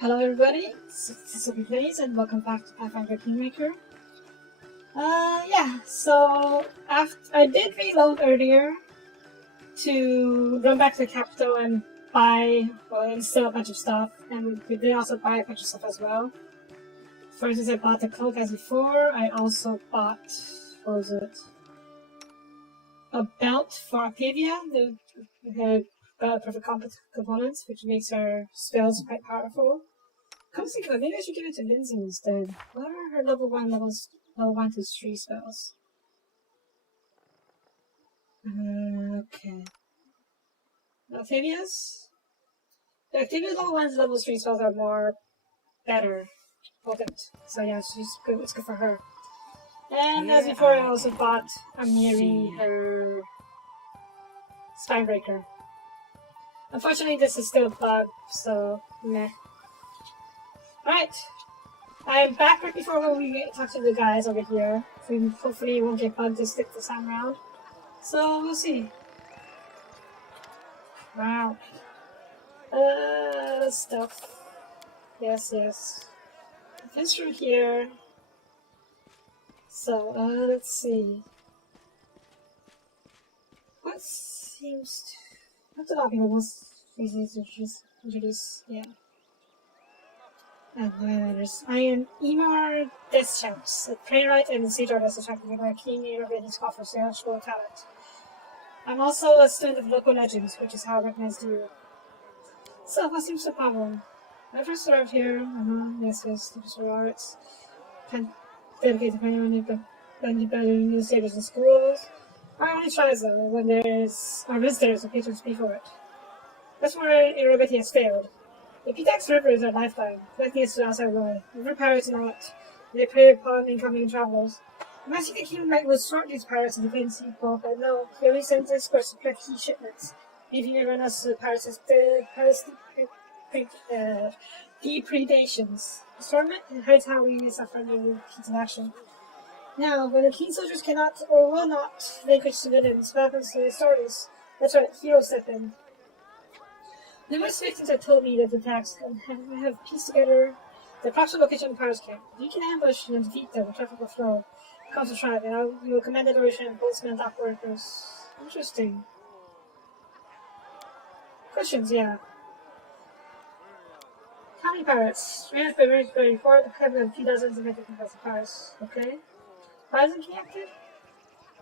Hello everybody, this is Soapie and welcome back to Pathfinder Kingmaker. So after I did reload earlier to run back to the capital and instill a bunch of stuff, and we did also buy a bunch of stuff as well. For instance, I bought the cloak as before. I also bought, a belt for Octavia, the belt of components, which makes her spells quite powerful. Come to think of it, maybe I should give it to Lindsay instead. What are her level 1 to 3 spells? Okay. Octavia's? The Octavia's level 1 and level 3 spells are better, potent. So yeah, she's good. It's good for her. And as before, I also bought Amiri her Spinebreaker. Unfortunately, this is still a bug, so meh. Alright. I'm back right before we talk to the guys over here. Hopefully, we won't get bugged to stick this time around. So, we'll see. Wow. Stuff. Yes. This through here. So, let's see. What seems to... What's the topic of most easy to introduce? Yeah. Highlighters. I am Emar Deschamps, a playwright and a siege artist attracted by a keen innovative scoff for social talent. I'm also a student of local legends, which is how I recognized you. So, what seems the problem? I first arrived here, yes, typical arts. Dedicated to playing newspapers and schools. I only tries though when there's visitors or patrons before it. That's where Irobiti has failed. The Pitax River is our lifeline, connecting us to the outside world. River pirates not. They prey upon incoming travelers. Imagine the king might will sort these pirates into plain people, but no, he only sends escorts to protect key shipments, leaving everyone else to the pirates' depredations. Assortment and hides how we use our friendly keys in action. Now, when the keen soldiers cannot or will not vanquish civilians, what happens to their stories? That's right, heroes step in. Numerous victims have told me that the attacks have pieced together the approximate location of the pirates' camp. If you can ambush and defeat them, the traffic will flow. Come to tribe, and we will command the duration of boatsmen and dock workers. Interesting. Questions, yeah. How many pirates? 334, the cover of a few dozens of victims of pirates. Okay. Pirates and connected?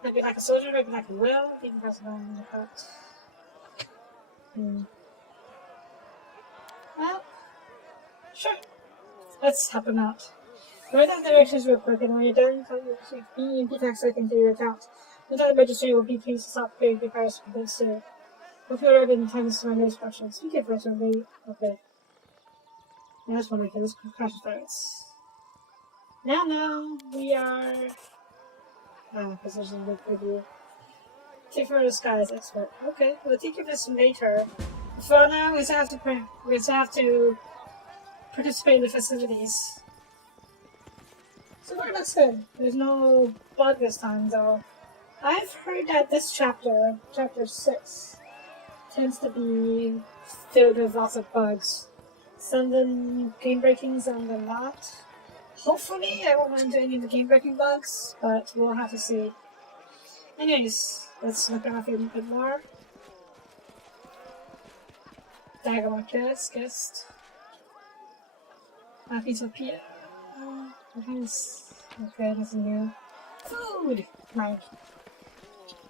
Maybe like a soldier, maybe like a whale, maybe that's one in the part. Well, sure. Let's help him out. Write down directions real quick, and when you're done, come to me and Pitax so I can do your account. Without the registry, will be pleased to stop paying the pirates for things too. Hope you arrive in time to my instructions. You get first, okay? Okay. Now that's one of those crash pirates. Now, we are... position good for you. Take for a disguise expert. Okay, we'll take of this later. For now, we just have to participate in the festivities. So far, that's good. There's no bug this time, though. I've heard that this chapter 6, tends to be filled with lots of bugs. Some of them game-breaking, some of them not. Hopefully, I won't run into any of the game-breaking bugs, but we'll have to see. Anyways, let's look around a little bit more. Dagger Marquez, guest. Soapie. Okay, nothing new. Food! Right.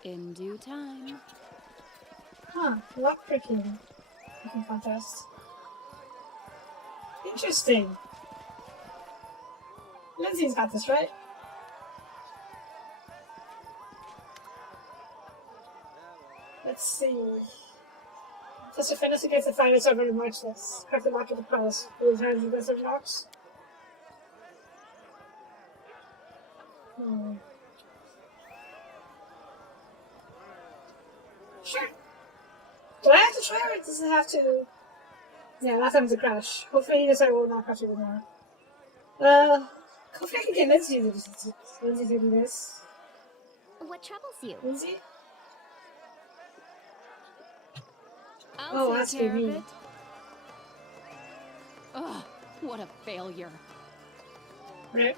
In due time. Lockpicking. Picking contest. Interesting. Lindsay's got this, right? Let's see. Just defend us against the finest over the march list. Crack the lock of the palace. Who hands the best of locks? Sure. Do I have to try or does it have to... Yeah, last time was a crash. Hopefully this time will not crash anymore. Hopefully I can get Lindsay to do this. What troubles you? Lindsay? I'll that's for me. Ugh, What a failure. Rip.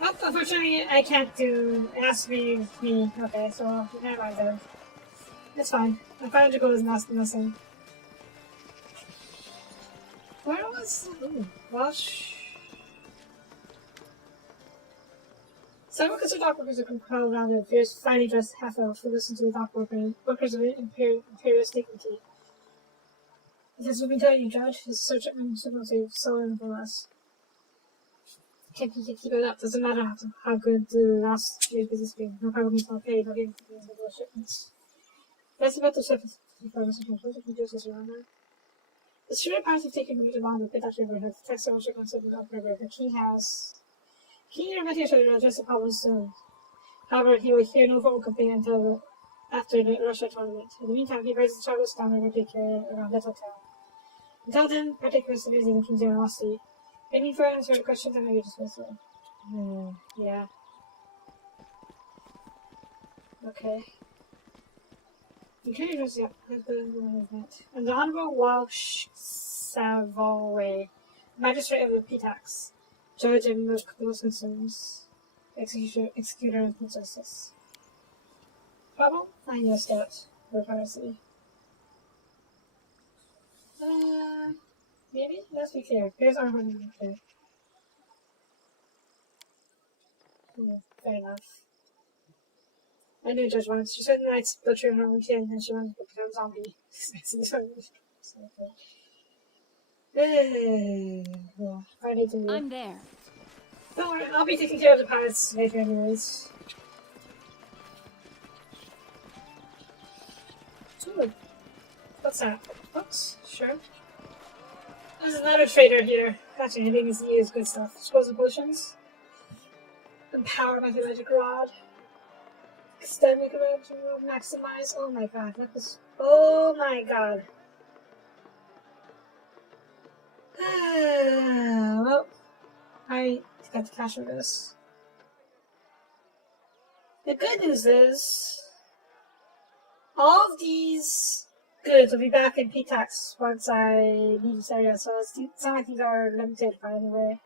Well, unfortunately, I can't do. It has to be me. Okay, so never mind then. It's fine. My final goal is nothing. Where was? Ooh, Welsh. Several considered dock workers are compelled around their fierce, finely dressed half-elf who listen to the dock workers of imperious dignity. It has been telling you, Judge. His search and supremacy so infamous. Can't keep it up. Doesn't matter how good the last year's business been. No problem is not paid. Not even for these little shipments. That's about the surface. The shooter parties have taken root along the Pitac River have texted several shipments of the Dock River. The king and Matthew will address the problem soon. However, he will hear no formal complaint until after the Russia tournament. In the meantime, he raises the charges down the river around Little Town. Until then, partake custodies in the king's generosity. Any further answer questions, and maybe dismiss it. Yeah. Okay. You can address the movement. And the Honorable Welsh Savoy, Magistrate of the Pitax, Judge in those concerns, Executor of Princesses. Problem? I know stat for piracy. Maybe? Let's be clear. Here's our home. Okay. Fair enough. I knew Judge once. She said the knights butchered her own kin and she wanted to become a zombie. I need to move. I'm there. Don't worry, I'll be taking care of the pirates later anyways. Ooh. What's that? Books? Sure. There's another trader here. Gotcha, I think he is good stuff. Explosive potions. Empower my magic rod. Extend my magic rod. Maximize. Oh my god, that was. Oh my god. Well, I got the cash for this. The good news is, all of these goods will be back in P-Tax once I leave this area, so it's not like these are limited by any way.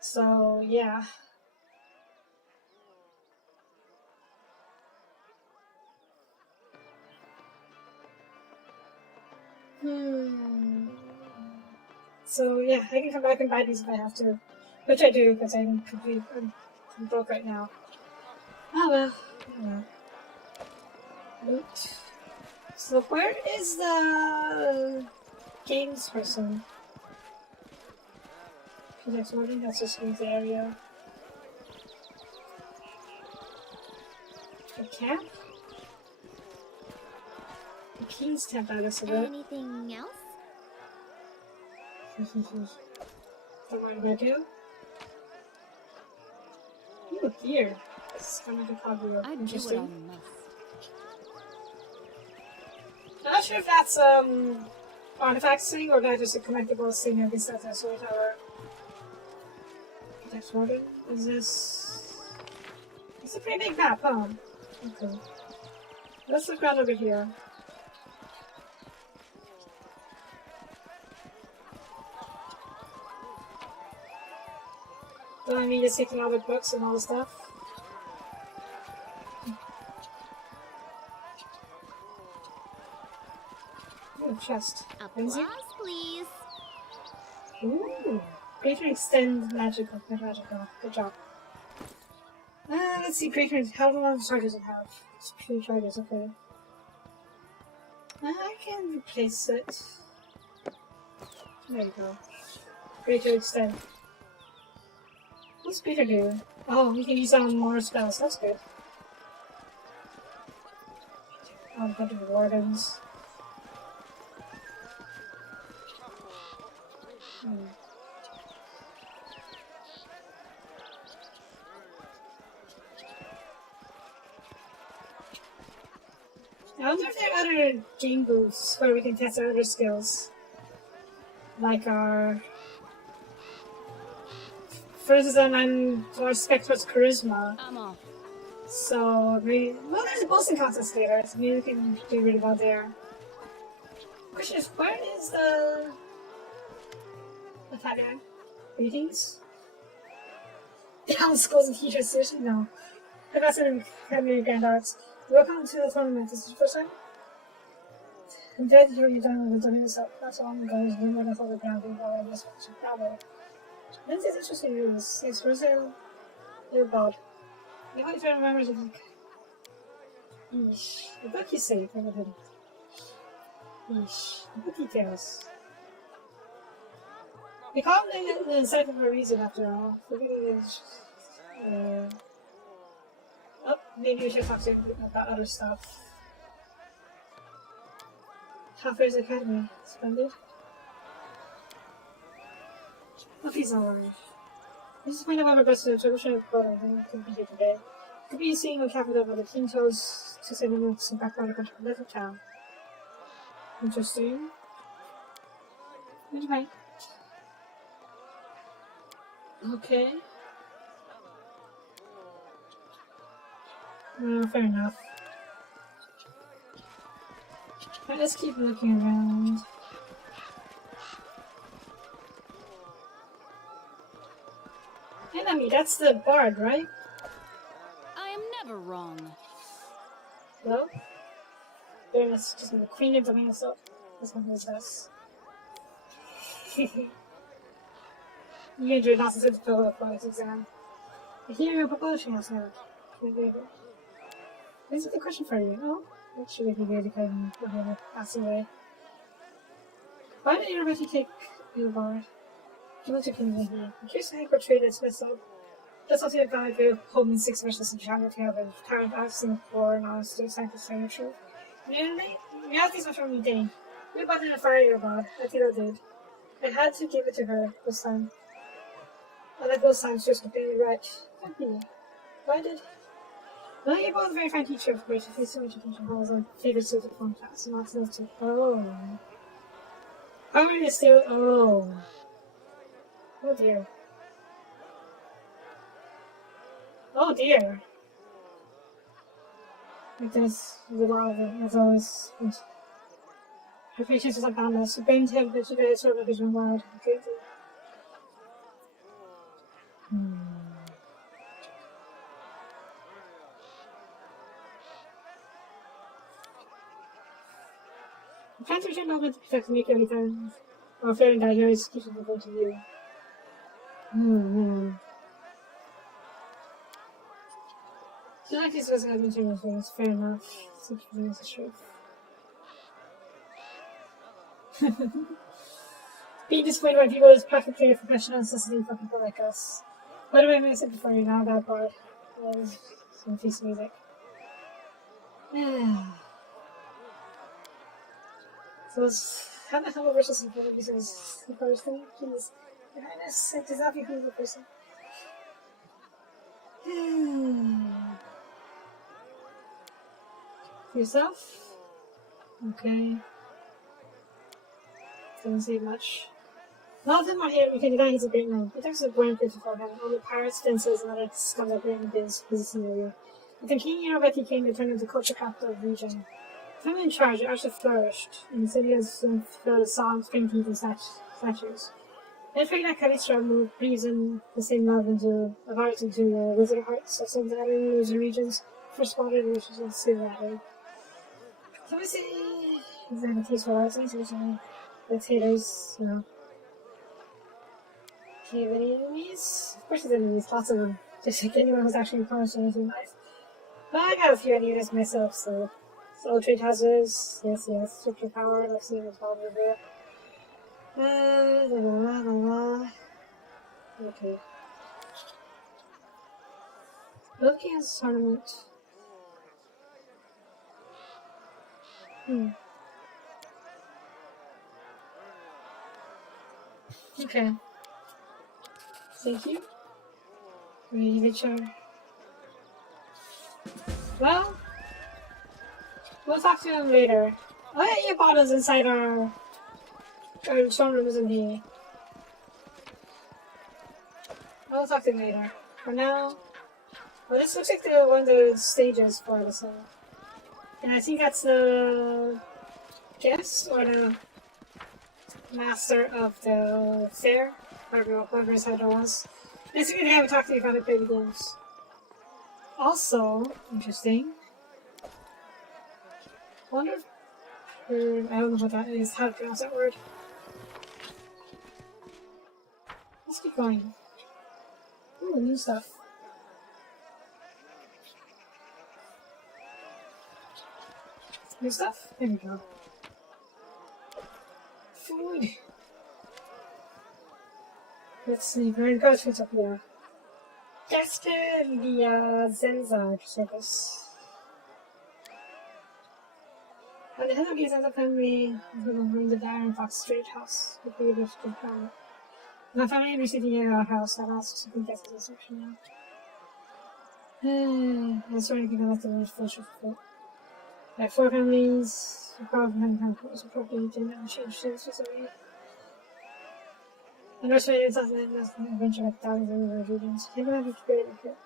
So, yeah. So, yeah, I can come back and buy these if I have to. Which I do, because I'm broke right now. Oh well. Loot. So, where is the games person? Because I think that's just the area. The camp? The King's Temp, I looks of it. Anything else? So what do I do? Ooh, gear. This is kind of probably interesting. I'm not sure if that's artifacts thing or that's just a collectible thing of this at the Soul Tower. Next warden. Is this? It's a pretty big map, huh? Okay. Let's look around over here. Don't I mean just taking all the books and all the stuff? Ooh, chest. Applause, please. Ooh. Greater extend magical. Good job. Let's see, greater. How long charges it have? It's 2 charges, okay. I can replace it. There you go. Greater extend. What's greater do? Oh, we can use that on more spells. That's good. Oh, a bunch of wardens. I wonder if there are other game booths where we can test our other skills. Like our... For instance, I'm more spec towards charisma. I'm off. So, maybe... Well, there's a boasting contest later, so maybe we can do really well there. Question is, where is the fat guy? Greetings? Down schools and teachers, seriously? No. Professor and Academy Grand Arts. Welcome to the tournament. This is your first time? I'm glad to hear you've done with doing this up. That's all I'm going to do when I thought the ground being all this much. Bravo. This is interesting news. It's Brazil. You're God. You might try to remember to think. Yeesh. The book is safe, I didn't. Yeesh. The book details. We call it the insight for a reason after all. Forgetting is. Oh, maybe we should talk to him about other stuff. Halfway's Academy. Splendid. Hope he's alright. This is kind of one of the traditional products that could be here today. Could be seeing the capital of the King chose to send him some background to a little town. Interesting. Anyway. Okay. Fair enough. Right, let's keep looking around. Enemy, that's the bard, right? I am never wrong. No? There's just the queen of the myself. This one is us. You enjoyed lots of the exam. I hear your proposal has now. This is the question for you. Oh, that should be good if I'm passing away. Why did you already take your bar? You want to convince me. In case I portrayed as myself, that's what you've got to hold in 6 verses in China to have a current out of Singapore and on state scientists saying the truth. Reality is much more mundane. You bought in a fire your bar. I think I did. I had to give it to her this time. I like those times just completely right. Thank you. Why did? Well, you're both a very fine teacher, of course. You face so much attention. I was on favorite suited form class, and lots of to. Oh. How are you still? Oh. Oh dear. Oh dear. Like this, there's a lot of it, as always. Her patience is unboundless. Her brain temperature is sort of vision wild. Okay. I'm trying to return moment to protect me every time. Or fearing that your execution will go to you. I feel like this wasn't going to change things. Fair enough. Such is the truth. Being disappointed by people is perfectly a professional necessity for people like us. By the way, I said before you now that part was some piece of music. So it's how the hell versus the people because the first thing is your highness it is happy who's the person. Yourself? Okay. Doesn't say much. None of them are here. We can deny he's a great man. He talks a boring place before him. All the pirates, fences, and other scums are great in this scenario. With the king Yerobeti came to turn into the culture capital of the region. If I'm in charge, it actually flourished, and the city has filled with songs, paintings, and statues. I think that Kalistra brings in the same love into of art into the wizard hearts of some of the other rulers and regions. First spotted, which is say that way. Can we see if they have a taste for arts and the haters, you know. Do you have any enemies? Of course there's enemies, lots of them. Just like anyone who's actually accomplished anything in life. But I got a few enemies myself, so. So trade houses, yes, structure power, let's see what's about over there. Okay. Looking at this tournament. Okay. Thank you. Ready to try. Well, we'll talk to him later. I'll get your bottles inside our showrooms in here. I'll talk to him later. For now, well, this looks like one of the stages for this. And I think that's the guest or the master of the fair, whoever his head was. Basically, they haven't talked to you about it play the games. Also, interesting. I wonder if I don't know what that is, how to pronounce that word. Let's keep going. Ooh, new stuff. New stuff? There we go. Food! Let's see, where it goes what's up here. Gaster via Zenza service. At the head of the Zenza family, we're going to bring the Dyer and Fox Street house. If we wish to come. My family received in our house that also to get to this section now. I'm sorry to give us the most full support. Like 4 families, the problem having appropriate and change things for some reason. And also, it's not an adventure like thousands of other regions. They don't have to create a kit.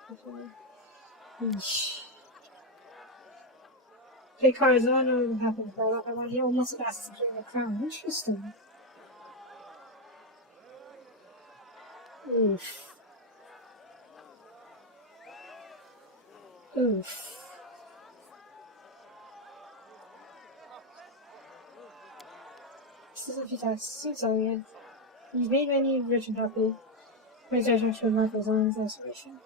Play cards, I don't know what happened. I want to almost fast as the crown. Interesting. Oof. Oof. This is a few times. Seems so weird. You've made many rich and happy. My judgment should mark his own isolation.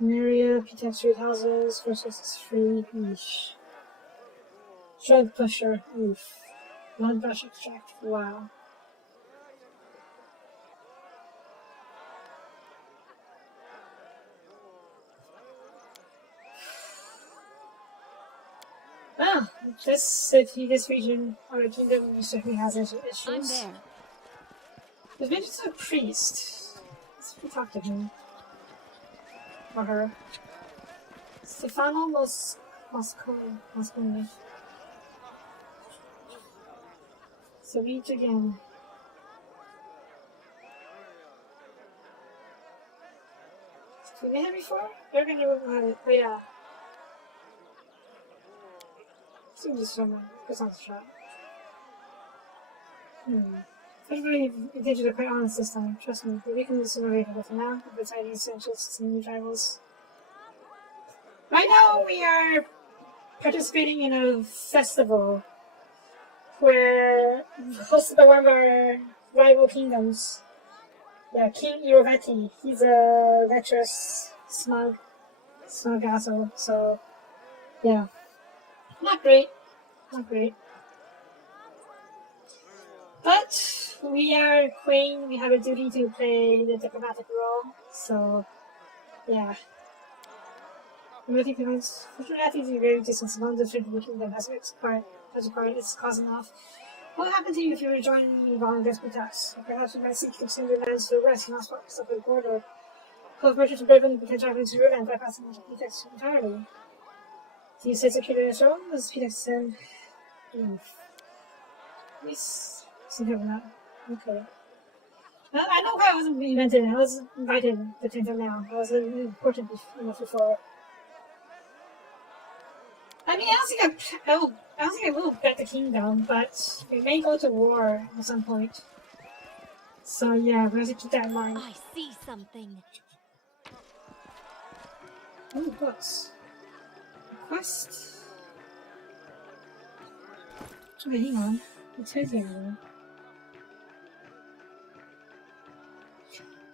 Maria, P10 Street houses versus 3 each. Drug pusher, oof. Blood brush extract, wow. Ah, this city, this region, or kingdom certainly has issues. I'm there. There's been just a priest. Let's talk to him. Or her. Stefano Mosconi. So meet again. Did we meet him before? They're gonna have it. Oh yeah. Seems just someone. It's not a shot. Everybody did it quite honest this time, trust me. We can do some related with now, if it's ID essentials to new rivals. Right now we are participating in a festival where hosted by one of our rival kingdoms. Yeah, King Irovetti. He's a lecherous, smug asshole, so yeah. Not great. But we are queen, we have a duty to play the diplomatic role, so yeah. Fortunately, it's a very distant among the Trinity Kingdom has acquired its cause enough. What would happen to you if you were to join the volunteers with us? Or perhaps you might seek to extend your lands to the west and not spot yourself at the border. Close merchants to prevent potential happening to your land bypassing the pretext entirely. Do you say security in this role? Does pretext said? Yes. Not. Okay. I know why I wasn't invented. I was invited to Tintin now. I was important enough before. I mean, I don't think I will bet the kingdom, but we may go to war at some point. So yeah, we have to keep that in mind. I see something. Oh, books. Quest. Wait, hang on. It says here.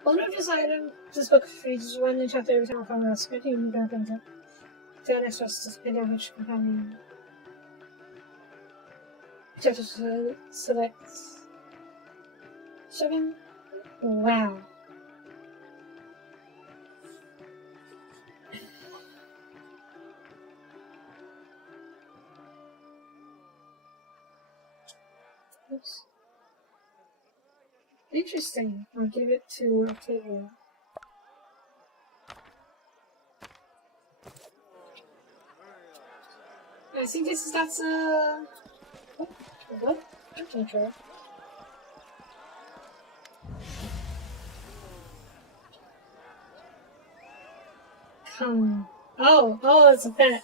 One of this item, this book reads one new chapter every time I come across it. You can go into the next one to spin down which companion. Chapter select 7. Wow. Oops. Interesting. I'll give it to Octavia. I think that's what? Okay, sure. Oh, it's a pet.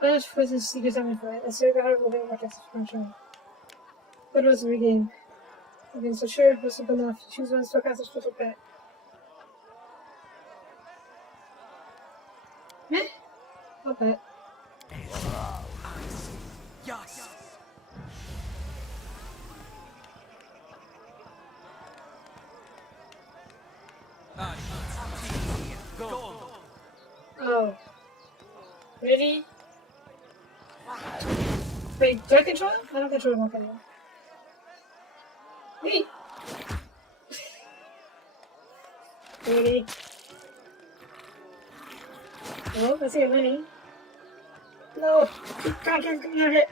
Flash was a secret summon for it. A silver horrible thing like it's function. What was the regain? Okay, so sure, was simple enough. Choose one to cast a special pet. Meh? I'll bet. Yes. Go. Oh. Ready? Wait, do I control him? I don't control him anymore. Wait! Ready? Oh, I see a winning. No! Can't hit!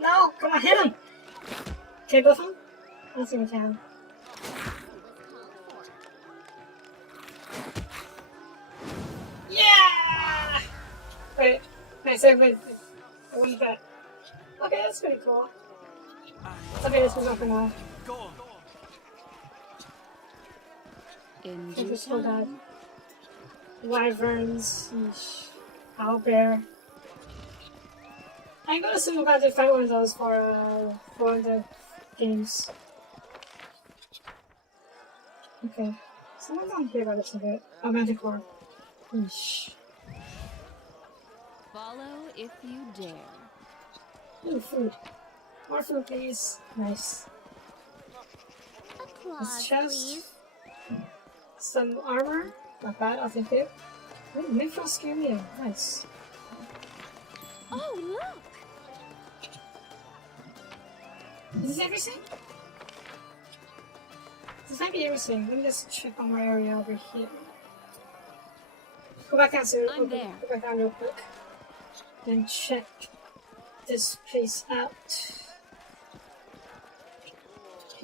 No! Come on, hit him! Can I buff him? I'll see if I can. Yeah! Wait, wait. I want that. Okay, that's pretty cool. Okay, this was up for now. Go. In I due just hold time. that. Wyverns. Owlbear. I'm gonna assume we're going to fight one of those for one of the games. Okay. Someone's on here about this a bit. Oh, Manticore. Yeesh. Follow if you dare. Ooh, food. More food, please. Nice. This chest. Some armor. Not bad, I'll take it. Ooh, Mithril Scarium. Nice. Oh, look! Is this everything? This might be everything. Let me just check on my area over here. Go back down, I'm there. Go back down real quick. And check this place out.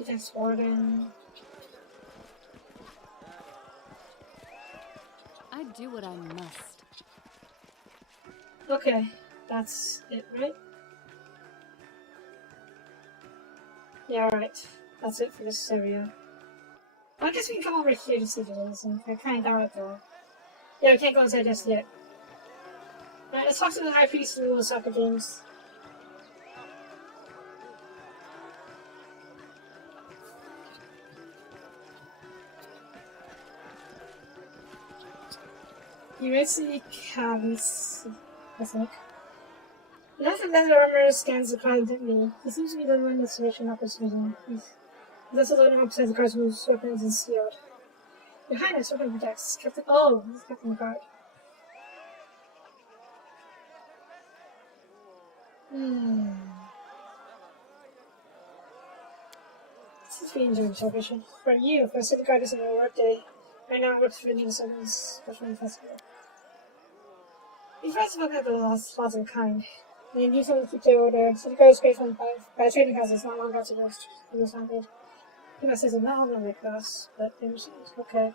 That's Warden. I do what I must. Okay, that's it, right? Yeah, alright. That's it for this area. Well, I guess we can come over here to see if there is anything. I kind of doubt it though. Yeah, we can't go inside just yet. Alright, let's talk to the High Priest and the soccer games. You may see cabins, I think. Enough of leather armor scans the crowd intently. He seems to be the one that's searching up his vision. He's also the one who beside the guards whose weapons is sealed. Your Highness, weapon protects. Captain. Oh, he's Captain Guard. This is being enjoying celebration. For you, for Civic Guard is in your workday. Right now, it works for the Sundays, special festival. These festivals have lots of kind. They need someone to keep their order. Civic Guard is great fun by trading houses, not long after those founded. You know, says not only like us, but there's okay.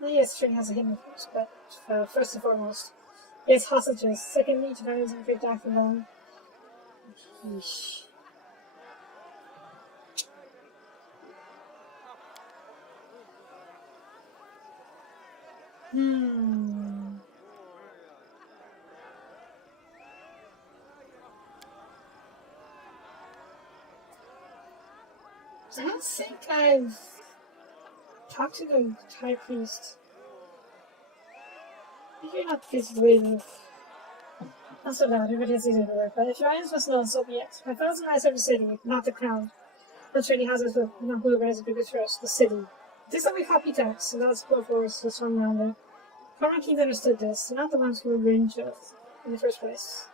Well, yes, trading has a hidden force, but first and foremost, yes, hostages. Secondly, to values and great dark alone. Yeesh. I don't think I've talked to the High Priest. You're not physically not so bad, everybody has easy to work, but if your eyes must know, so be it. My father's nice of the city, not the crown. The trading houses with not who has the biggest first, the city. This is what we call pretext, so that's what force the strong around it. Former kings understood this, they're not the ones who were arranged in the first place.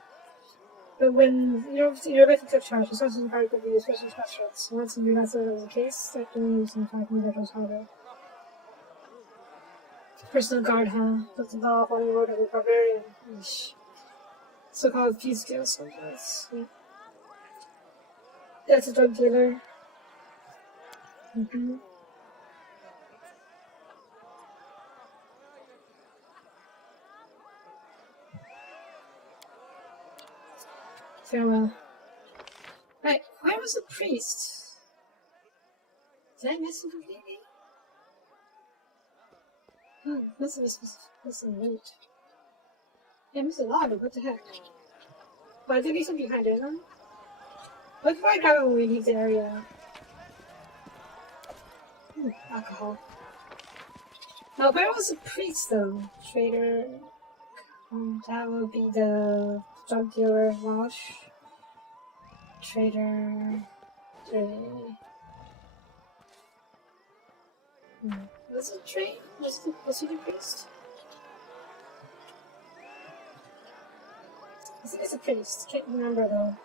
But when you're about to take charge, the sources of power could be especially special. So once you do not say that was the case, that doing use in fact individuals harder. Personal guard, huh? That's the law on the road of a barbarian. Eesh. So-called peace deal soldiers. Yeah. That's a drug dealer. Farewell. Right, where was the priest? Did I miss him completely? This is neat. Yeah, Mr. Lobby, what the heck? Why did he something behind it, huh? What if I grab it when we leave the area? Alcohol. Now, where was the priest though? Trader. That would be the drug dealer Walsh. Trader. Was it trade? Was he the priest? I think it's a priest. Can't remember though.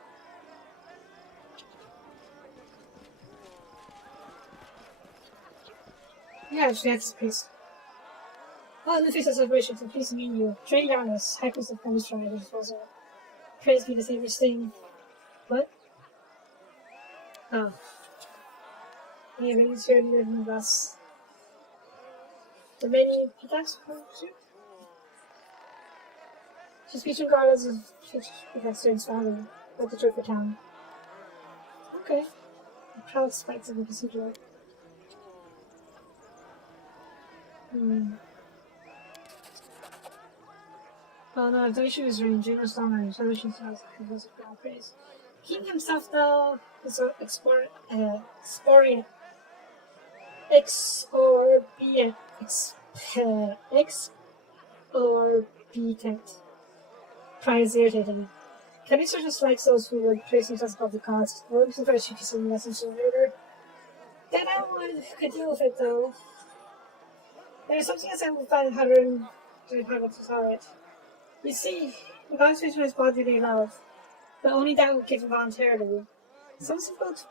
Yeah, actually, that's a priest. Oh, in the face of celebration, so please meet you. Train down us, high priest of Christ tried as well. Praise be the Savior's thing. What? Oh. Yeah, but he's here to live with us. The many pickaxe she's featured regardless of pickaxe during family at the church for town. Okay. The proud spikes of the procedure. Oh no, I thought she was range. General Stormer, so she says he was a ground praise. King himself, though, is an exorbitant, prize irritating. Can you just like those who would praise themselves above the gods? Or looking for a cheeky some message later? Then I could deal with it, though. There's something else I would find harder to tolerate. You see, the gods vision is body they love, but only that would give voluntarily. So it's difficult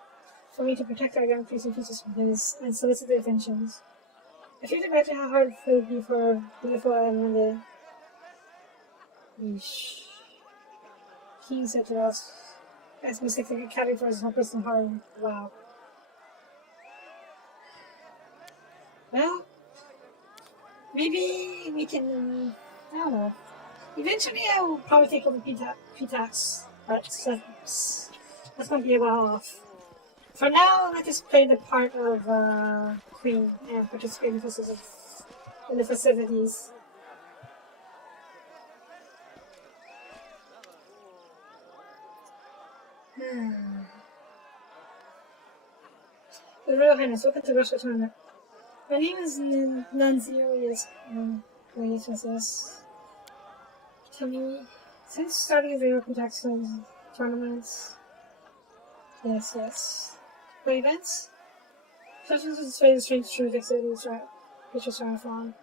for me to protect our young priest and teachers from his and solicit their attentions. I feel imagine how hard it would be for beautiful and one day. Yeesh. He said to us, as mistaken accounting for his own personal harm. Wow. Well, maybe we can, I don't know. Eventually I will probably take over P-Tax, but that's going to be a while off. For now, let us play the part of Queen and participate in the festivities. The Royal Highness, welcome to Russia Tournament. My name is Nunzio, yes, Tell me, since starting the European Tax tournaments, yes. For events? Sessions with Australian strange true activities, which is trying to farm.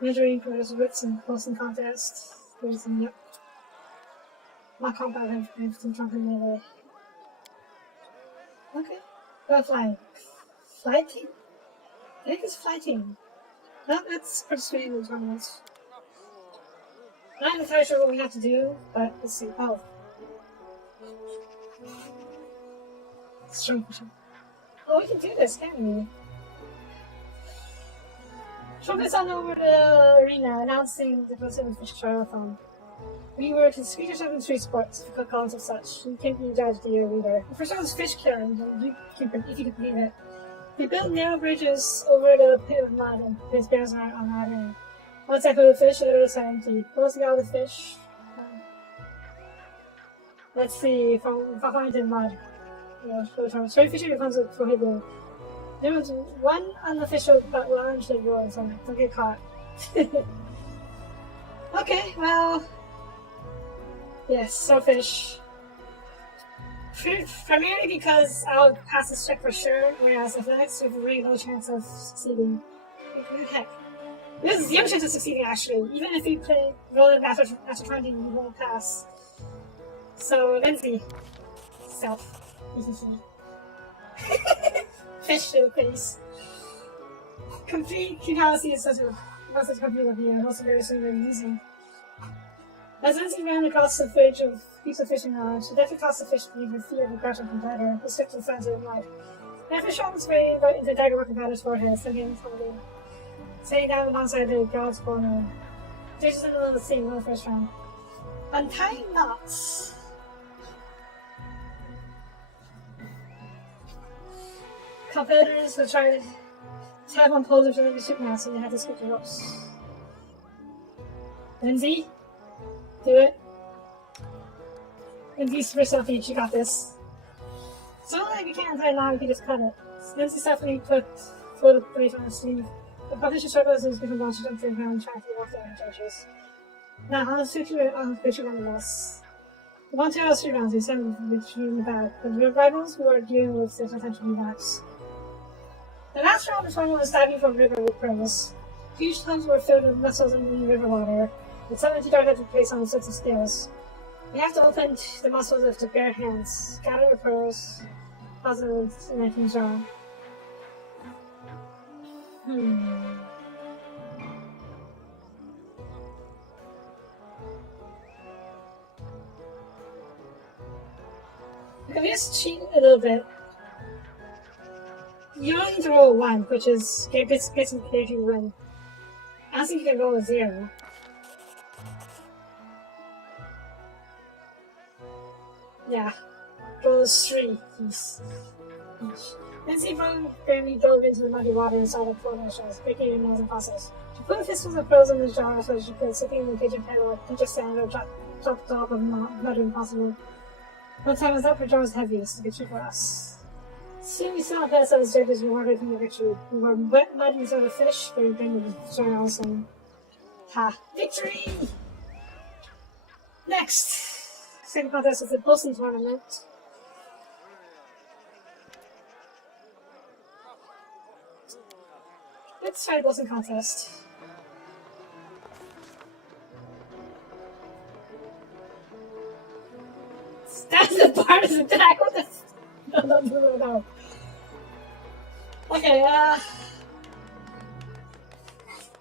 Measuring progress wits and closing contests. There's some yep. My combat have some drunken melee. Okay. Well, flying. Flighting? I think it's flighting. No, that's participating in the tournaments. Not entirely sure what we have to do, but let's see. Oh. Strength. Oh, we can do this, can't we? Trumpets on over the arena announcing the Brazilian Fish Triathlon. We were to speak yourself in street sports, difficult columns of such. You can't be judged the year leader. The first one was fish killing, if you can believe it. They built narrow bridges over the pit of mud and placed barriers on that end. One side full of fish, the other side empty. Closing out the fish. Let's see, from Pathfinder mud. Straight fishing becomes prohibited. There was one unofficial but well-understood rule, so don't get caught. Okay, well... Yes, swordfish. Primarily because I'll pass this check for sure, whereas athletics we have a really low chance of succeeding. What the heck? There's zero chance of succeeding actually. Even if we roll it after 20, we won't pass. So, Lindsay. Self. Fish to the face. Complete curiosity is such a complete idea, and also very soon very easy. As Lindsay ran across the footage of piece of fishing knowledge, she definitely tossed the fish to leave her fear of aggression competitor, who slipped in friends in life. And fish on his way into dagger work competitor's forehead, singing holding. Sitting down alongside the god's corner. Jason in the middle of the scene in the first round. Untying knots. Competitors will try Tap on pose of the soup mouse and you have to skip the ropes. Lindsay? Do it. Lindsay, for Sophie, you got this. It's not like you can't tie now, you can just cut it. Lindsay Stephanie put the blade on her sleeve. The publisher struggles as become launched up to the ground, trying to walk down the judges. Now, I'll switch you on the picture on the bus. The 1 2 out of 3 rounds, we send between the back, but the rivals who are dealing with their potential backs. The last round of fun was diving from river with pearls. Huge tubs were filled with mussels in the river water, with 70 dark had to place on sets of scales. We have to open the mussels with the bare hands, gather the pearls, puzzle the making jar. We can just cheat a little bit. You only need to roll a 1, which is basically if you win. I don't think you can roll a 0. Yeah. Roll a 3 each. Nancy Brown barely dove into the muddy water and saw the floating shells, breaking her nose in process. She put fistfuls of pearls in the jar so she could, sitting in the kitchen panel, like just stand or drop the top of mud impossible. One time was up, her jar was heaviest, to get you for us. Soon we saw past on the surface and water from the victory. We were wet mud and sort of fish, but we bring the jar also. Ha! Victory! Next! Second contest is the Bolson tournament. Let's try the Bolson contest. That's the part of the attack. What the? No. Okay,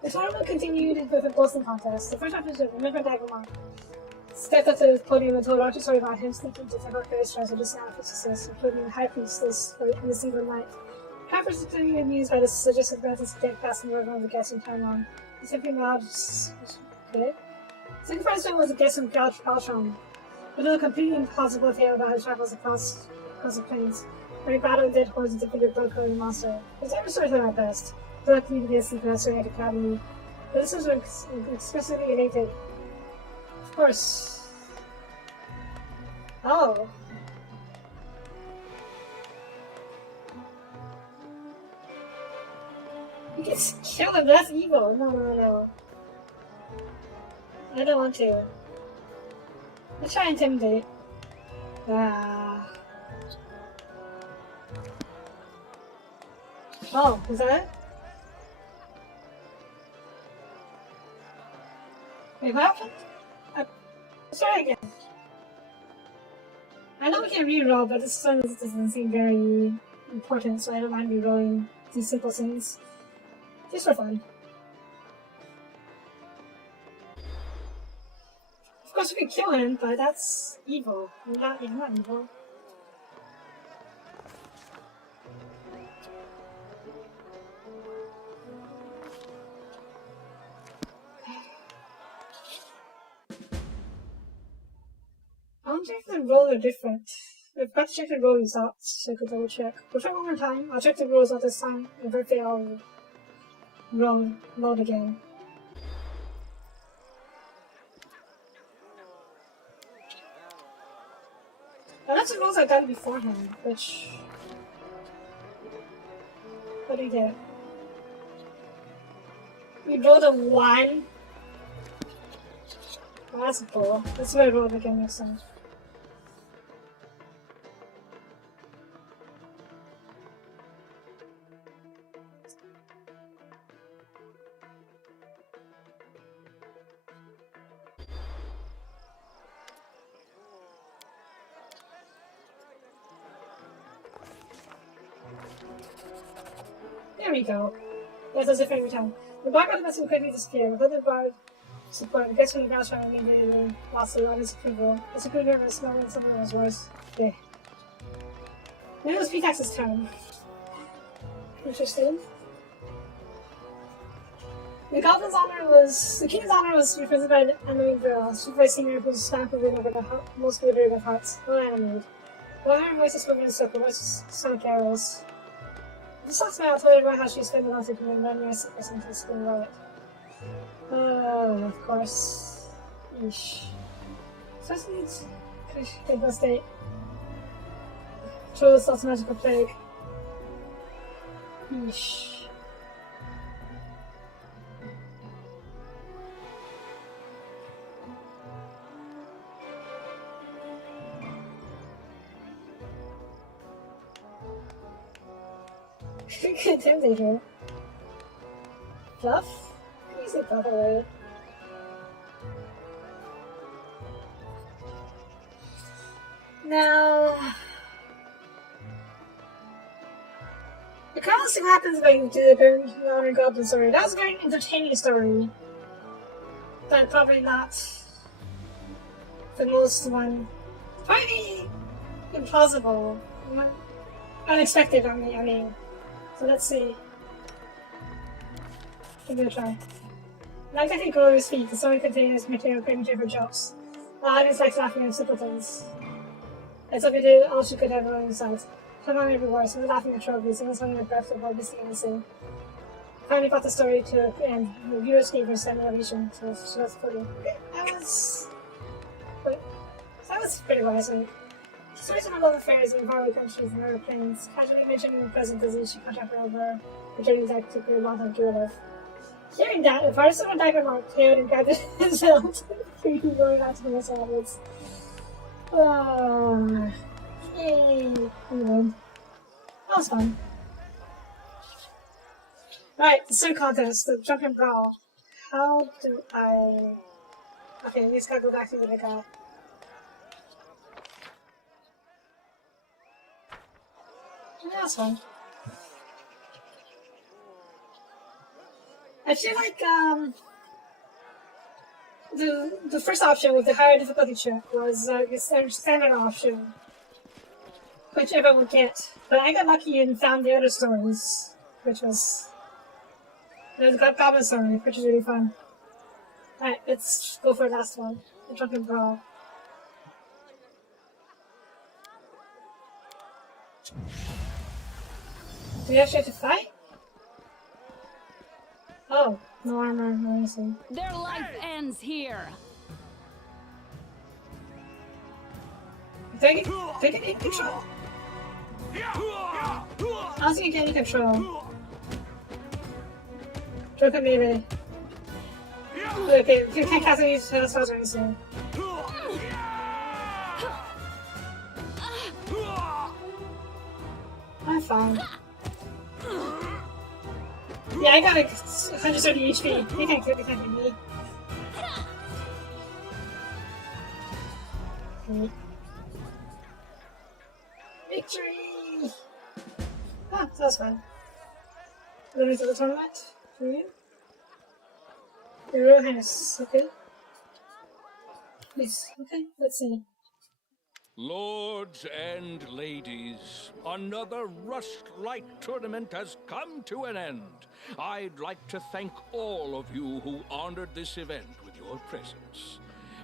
the tournament continued with a Bolson contest. The first participant, remember Dagger, stepped up to the podium and told a larger story about him sneaking to take out various tries of just now priestesses, including the High Priestess in the single night. Rappers are clearly amused by the suggested methods to get past the word on the guest in time on. He simply nodded. Okay. Second president was a guest from Galtron. But it was completely impossible tale about his travels across the plains, where he battled dead hordes and defeated a blood-curdling monster. His ever stories are at best. Luckily, the guest professor at the academy. But this was explicitly elated. Of course. Oh. You can kill him, that's evil. No. I don't want to. Let's try intimidate. Oh, is that it? Wait, what happened? Let's try again. I know we can reroll, but this one doesn't seem very important, so I don't mind rerolling these simple scenes. Just for fun. Of course we could kill him, but that's evil. Not evil. I wonder if the rolls are different. I've got to check the roll results so I could double check. We'll try one more time. I'll check the rolls out this time, and if they all load again. Now that's the rolls I've done beforehand, which... What do we get? We rolled a 1. Oh, that's cool. That's why I rolled again next time. There we go. That's as if every time. The bar got must quickly disappear. Without the bar support, the guest when you now trying to lean in and lost the audience approval. It's a good nervous smelling something was worse. Okay. Then it was Pitax's turn. Interesting. The king's honor was represented by an animated girl, super senior whose stamp of over the most glittering of hearts. No animated. While her voice is spoken in circle, voices sound carols. This last night I'll tell you about how she spent the last week in memories or something to school about it. Of course. Eesh. So it needs critical state. Chose lots of magical plague. Eesh. Intimidator. Fluff? Easy fluff already. Now, the kind of thing happens when you do the Burn Modern Goblin story. That was a very entertaining story, but probably not the most one. Probably implausible, unexpected. I mean. So let's see. Give it a try. Not getting glorious feet. The story contains material primitive for jokes. Audience likes laughing at simpletons. It's what we did all she could have on her sides. Come on everywhere, some laughing at trophies, someone's holding their breath while missing and missing. Finally got the story to end. The viewers gave her standing ovation, so she was funny. That was pretty wise, right? Stories of love affairs in faraway countries and airplanes, casually mentioning the present disease she contacted over, returning back to her long-time true love. Hearing that, the first of a dagger mark cleared and grabbed his belt, freaking going out to the salads. Yay! We won. That was fun. Right, the swim contest, the jump and brawl. How do I... Okay, we just gotta go back to the guy. Yeah, that's fun. I feel like the first option with the higher difficulty check was the standard option, which everyone would get. But I got lucky and found the other stories, which was the Goblin story, which is really fun. Alright, let's go for the last one, the Drunken Brawl. Do we actually have to fight? Oh, no armor, no anything. Their life ends here. Did I get any control? I don't think I get any control. Drunken melee. Okay, you can't cast any spells or anything. I'm fine. Yeah, I got 130 HP. You can't get me. Okay. Victory! Ah, that was fun. Going to the tournament for you. Your Royal Highness, okay? Please, okay, let's see. Lords and ladies, another Rustlight tournament has come to an end. I'd like to thank all of you who honored this event with your presence.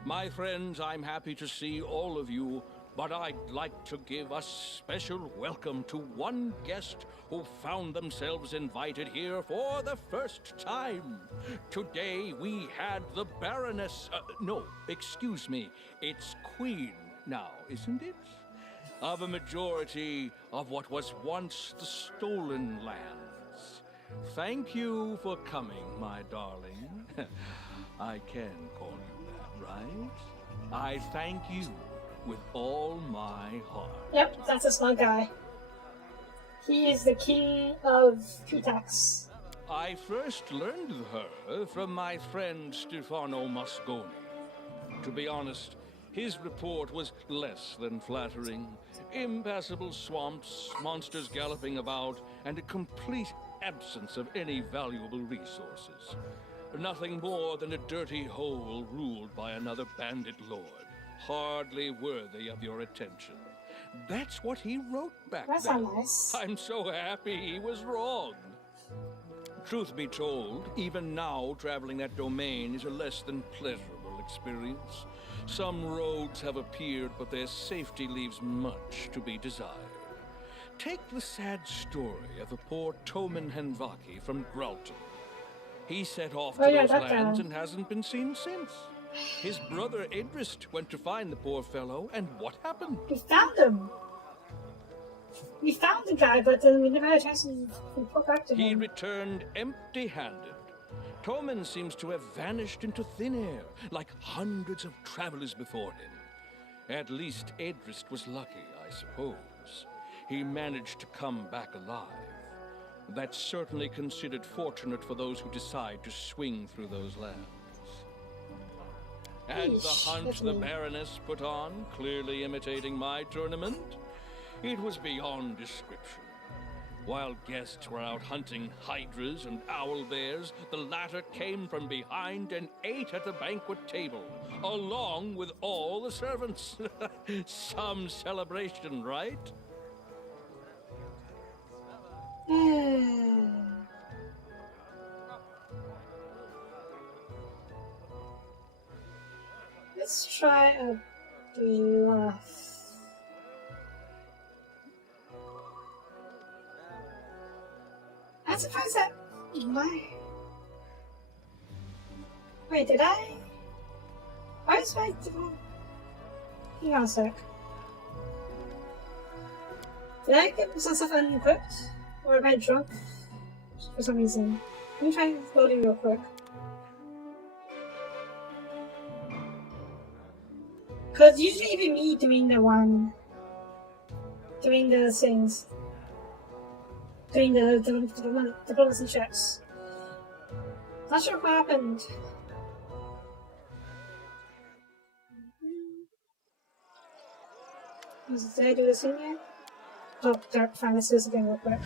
My friends, I'm happy to see all of you, but I'd like to give a special welcome to one guest who found themselves invited here for the first time. Today we had the Baroness, no, excuse me, it's Queen now, isn't it? Of a majority of what was once the Stolen Lands. Thank you for coming, my darling. I can call you that, right? I thank you with all my heart. Yep, that's a smug guy. He is the king of Putax. I first learned of her from my friend Stefano Mosconi. To be honest, his report was less than flattering. Impassable swamps, monsters galloping about, and a complete absence of any valuable resources. Nothing more than a dirty hole ruled by another bandit lord. Hardly worthy of your attention. That's what he wrote back That's then. not nice. I'm so happy he was wrong. Truth be told, even now traveling that domain is a less than pleasurable experience. Some roads have appeared, but their safety leaves much to be desired. take the sad story of a poor Toman Henvaki from Gralton. He set off to those lands and hasn't been seen since. His brother Edrist went to find the poor fellow, and what happened? We found him. We found the guy, but then we never had a chance to report back to him. He returned empty-handed. Toman seems to have vanished into thin air, like hundreds of travelers before him. At least Edrist was lucky, I suppose. He managed to come back alive. That's certainly considered fortunate for those who decide to swing through those lands. And the hunt the Baroness put on, clearly imitating my tournament, it was beyond description. While guests were out hunting hydras and owl bears, the latter came from behind and ate at the banquet table, along with all the servants. Some celebration, right? Let's try a bluff. I'm surprised that my... Wait, did I? Why is my... Hang on a sec. Did I get some stuff unequipped? Or am I drunk? For some reason. Let me try loading real quick. Cause usually it'd be me doing the things. Doing the diplomacy checks. Not sure what happened. Did I do this thing yet? Oh, dark, fine, let's do this again real quick.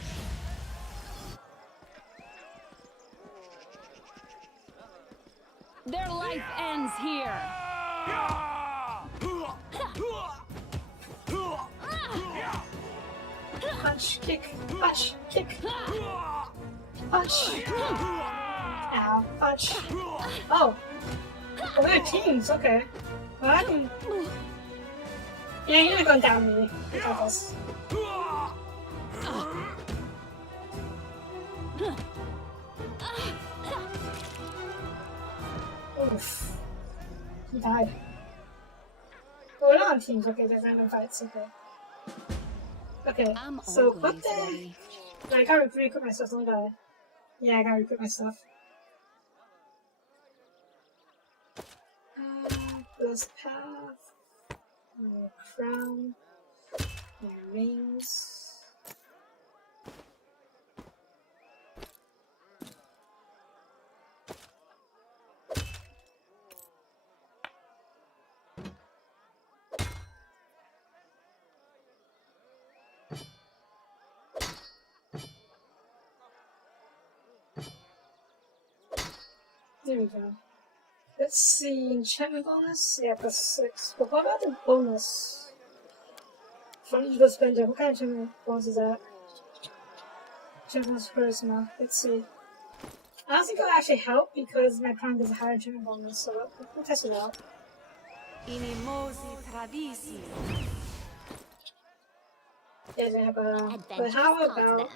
Their life ends here. Punch, kick, punch, kick. Punch. Ow, punch. Oh. Oh, we're teams, okay. Well, I can... Yeah, you're not going down me. I got this. Oof. He died. Oh, we're not on teams, okay, there's random fights, okay. Okay, so what the... I gotta re-equip my stuff, don't I? Yeah, I gotta re-equip my stuff. This path. My crown. My rings. There we go. Let's see, enchantment bonus? Yeah, plus 6. But what about the bonus? From each spender, what kind of enchantment bonus is that? Enchantment bonus charisma. Let's see. I don't think it'll actually help because my prime does a higher enchantment bonus, so we'll test it out. Yeah, but how about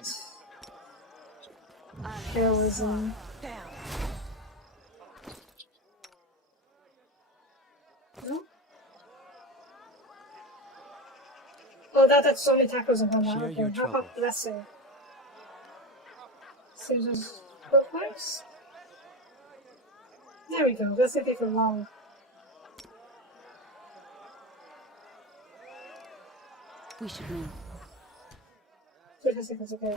heroism? No? Oh, that's only tackles and one. Okay. How about blessing? Seems as close. There we go. That's gonna take a long. We should move. 30 seconds, okay.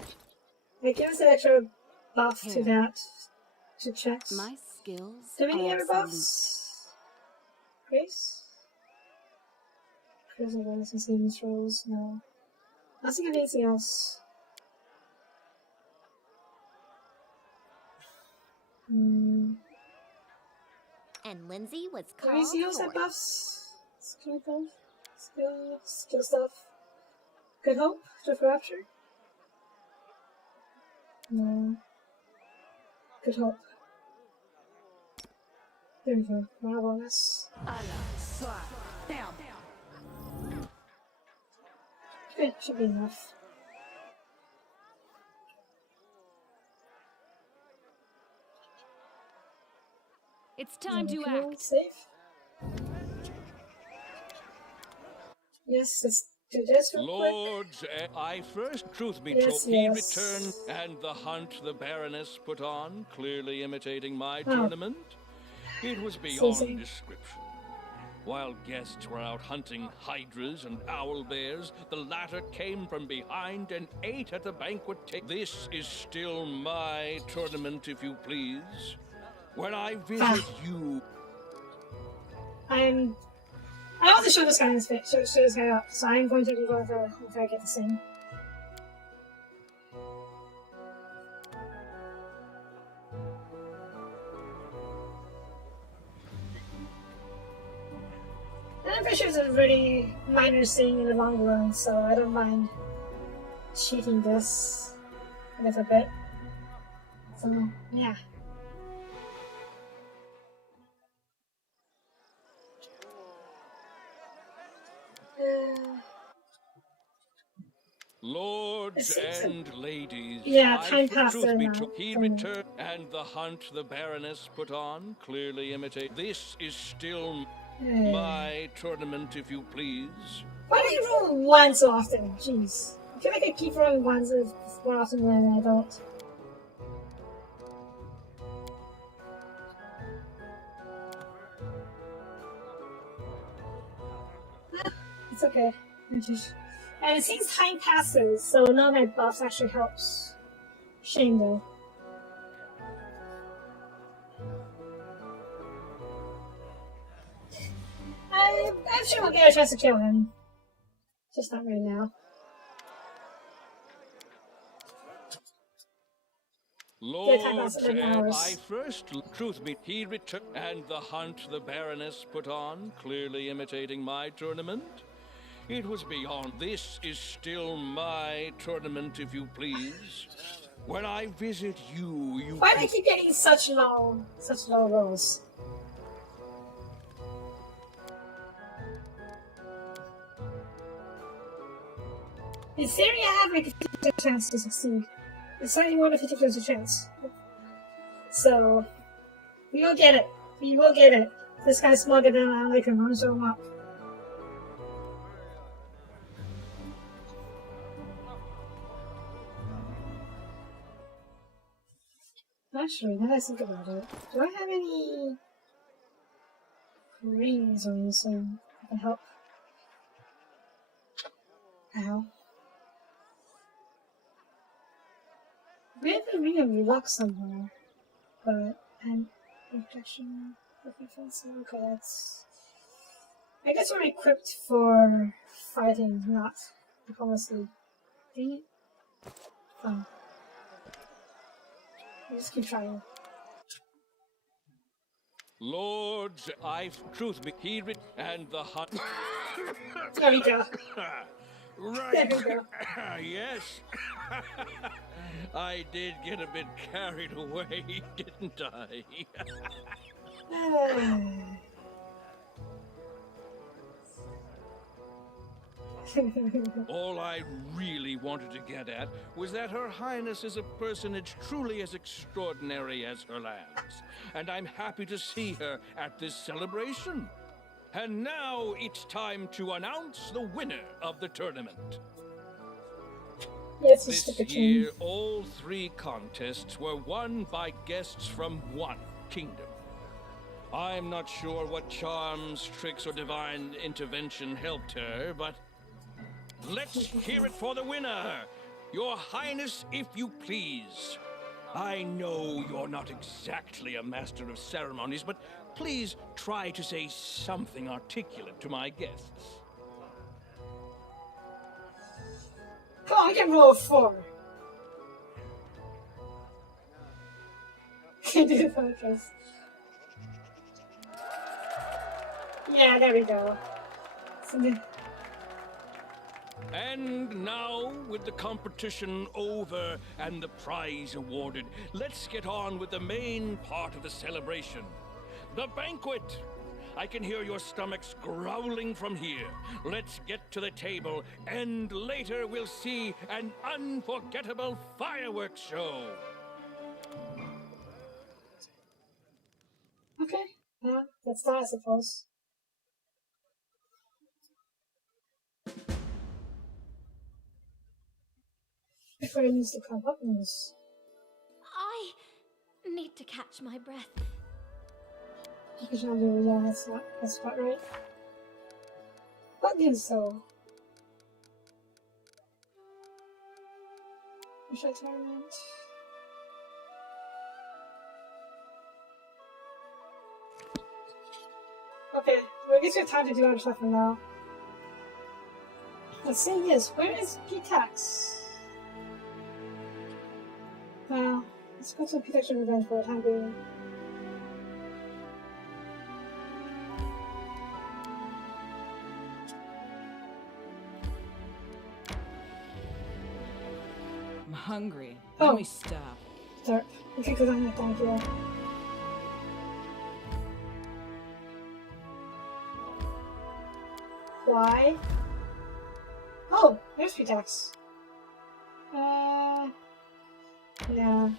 It gives an extra buff to that. To checks. My skills. Do we need other buffs? Grace? Charisma bonus and savings rolls? No. I don't think of anything else. And Lindsay was Do called we else have forth. buffs? Skill buff? Skill stuff? Good hope? Just rapture? No. Good hope. There we go. Mana bonus. Okay, should be enough. It's time to Come on, act. save. Yes, let's do this real quick. Lords, I first, truth be Yes, told, he yes. returned, and the hunt the Baroness put on, clearly imitating my Oh. tournament. It was beyond description. While guests were out hunting hydras and owl bears, the latter came from behind and ate at the banquet table. This is still my tournament, if you please. When I visit you... I want to show this guy his face, show this guy up, so I'm going to do whatever if I get the same. And I'm pretty sure it's a really minor thing in the long run, so I don't mind cheating this a little bit. So, yeah. Lords and ladies, yeah, time passed truth be now. told, he returned, and the hunt the Baroness put on, clearly imitate. This is still my tournament, if you please. Why do you roll one so often? Jeez. I feel like I keep rolling ones more often than I don't. It's okay. And it seems time passes, so none of my buffs actually helps. Shame though. I'm sure we'll get a chance to kill him. Just not right now. Lords, I first, truth be, he returned, and the hunt the Baroness put on, clearly imitating my tournament. It was beyond. This is still my tournament, if you please. When I visit you, you... Why do I keep getting such low rolls? In theory, I have like a 50% chance to succeed. It's not even more than 50% chance. So, we will get it. We will get it. This guy's smarter than I like him. I'm so up. Actually, now that I think about it, do I have any rings or anything that can help? Ow. We have a ring of luck somewhere, but and protection, defense. Okay, that's. I guess we're equipped for fighting, not diplomacy. Dang it. Fine. I just keep trying. Lords, truth be, he and the hunt. There we go. Right. There we go. Yes. I did get a bit carried away, didn't I? All I really wanted to get at was that Her Highness is a personage truly as extraordinary as her lands, and I'm happy to see her at this celebration. And now it's time to announce the winner of the tournament. Yes, This year, all 3 contests were won by guests from one kingdom. I'm not sure what charms, tricks, or divine intervention helped her, but let's hear it for the winner! Your Highness, if you please. I know you're not exactly a master of ceremonies, but please try to say something articulate to my guests. Come on, we can roll a 4. Can do the focus. Yeah, there we go. And now, with the competition over and the prize awarded, let's get on with the main part of the celebration. The banquet! I can hear your stomachs growling from here. Let's get to the table, and later we'll see an unforgettable fireworks show. Okay, Yeah, that's that, I suppose. Before it needs to come up news. I need to catch my breath. Because yeah, that's not right. Buttons though. Wish I tournament. Okay, well, I guess we have time to do other stuff for now. The thing is, where is Pitax? Well, let's go to Pitax Revenge for the time being. I'm hungry. Oh. Let me stop. Derp. Okay, because I'm not going to. Why? Oh, there's Pitax. Yeah.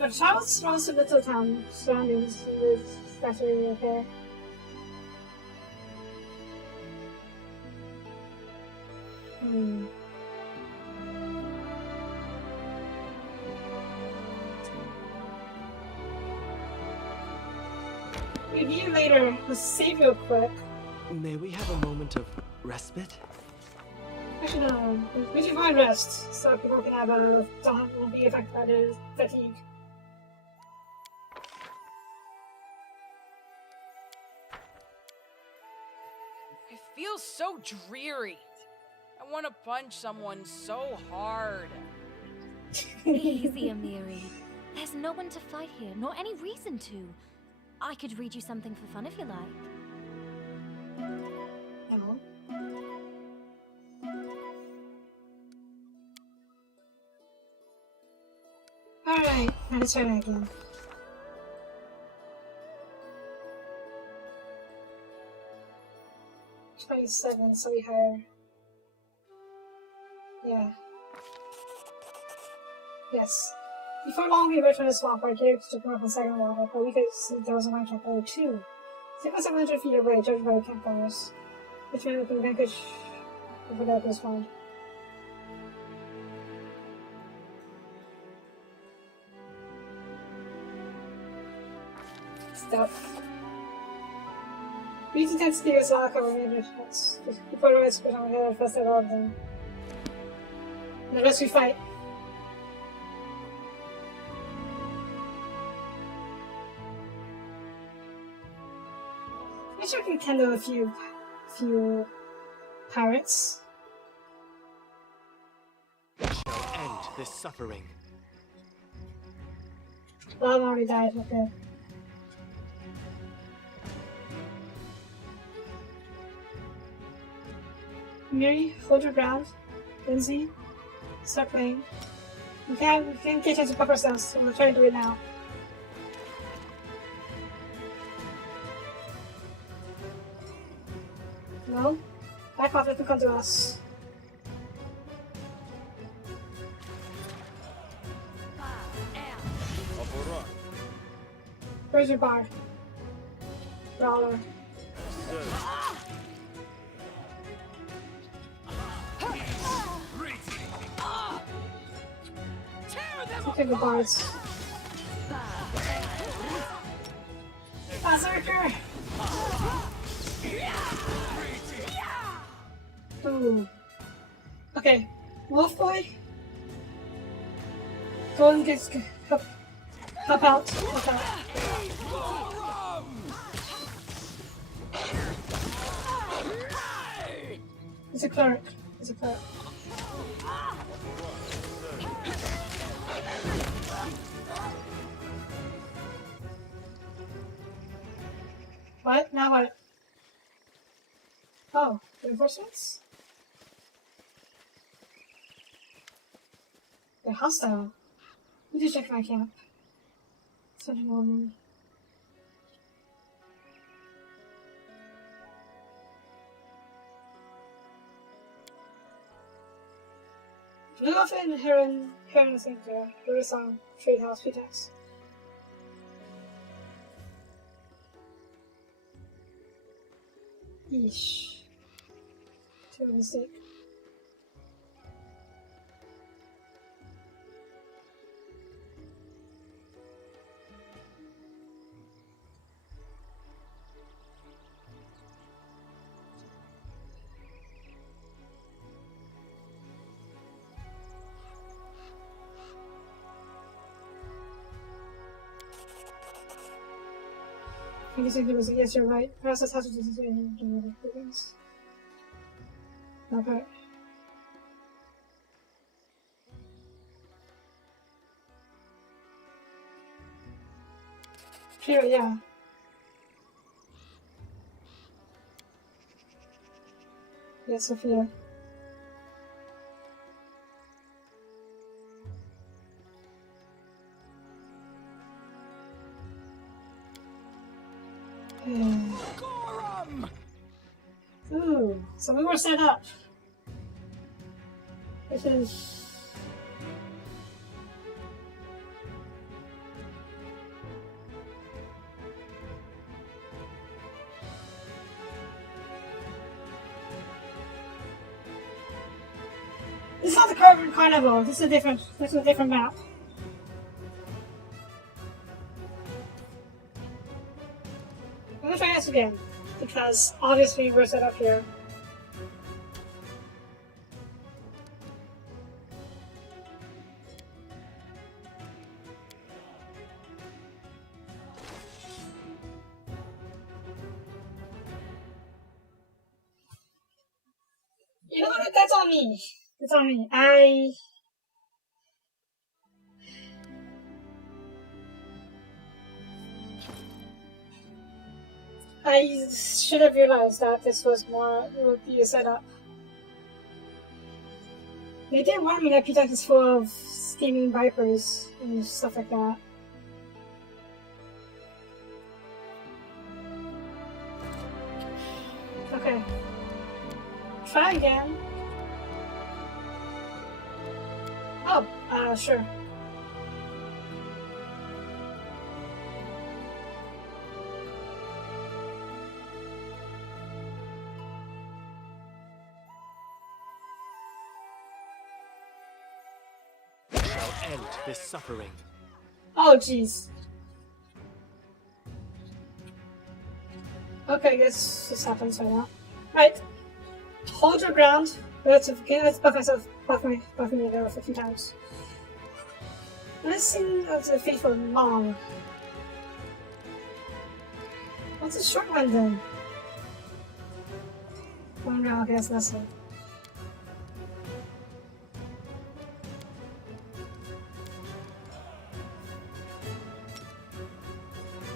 The child smells a little town surroundings with statuary repair. Review later. Let's save real quick. May we have a moment of respite? Actually, no. We should find rest so people can have a don't be affected by the fatigue. I feel so dreary. I want to punch someone so hard. Easy, Amiri. There's no one to fight here, nor any reason to. I could read you something for fun if you like. No. Alright, now let's try that again. $27, so we hire. Yeah. Yes. Before long, we returned to swamp our characters to come up on second level, but we could see there was a mine camp there too. Take us 700 feet away, judged by the campfires. Which meant we could over that was found. Stuff. Reach intensity is all covering individuals. Before the rest push on the other first all of them. And the rest we fight. I sure can kindle a few pirates. Shall end this suffering. Well, I'm already died, okay. Miri, hold your ground. Lindsay, start playing. We can't get a chance to buff ourselves, so we'll try to do it now. No? Back off, let them come to us. Where's your bar? Brawler. Look at the bars. Berserker! Ooh. Okay, Wolf Boy. Go and get help out. Help out. It's a cleric. It's a cleric. What? Now what? Oh, reinforcements? They're hostile. Need to check my camp. Such a woman. Blue often Heron Thinker, Riversong, Treehouse, Pitax. Yeesh. To a mistake. I guess it was, yes, you're right. Process has to do this in the things. Okay. Sure, yeah. Yes, Sophia. Gorum! Ooh, so we were set up. This is... This is not the Carbon Carnival. This is a different map. I'm gonna try this again, because obviously we're set up here. You know what? That's on me. It's on me. I should have realized that this was more, it would be a setup. They did warn me that Pitax is full of steaming vipers and stuff like that. Okay. Try again. Oh, sure. Shall end this suffering. Oh, jeez. Okay, I guess this happens right now. Right. Hold your ground. Let's buff myself, buff me there a few times. Listen to the feet for long. What's a short one then? 1 round, okay, that's nothing.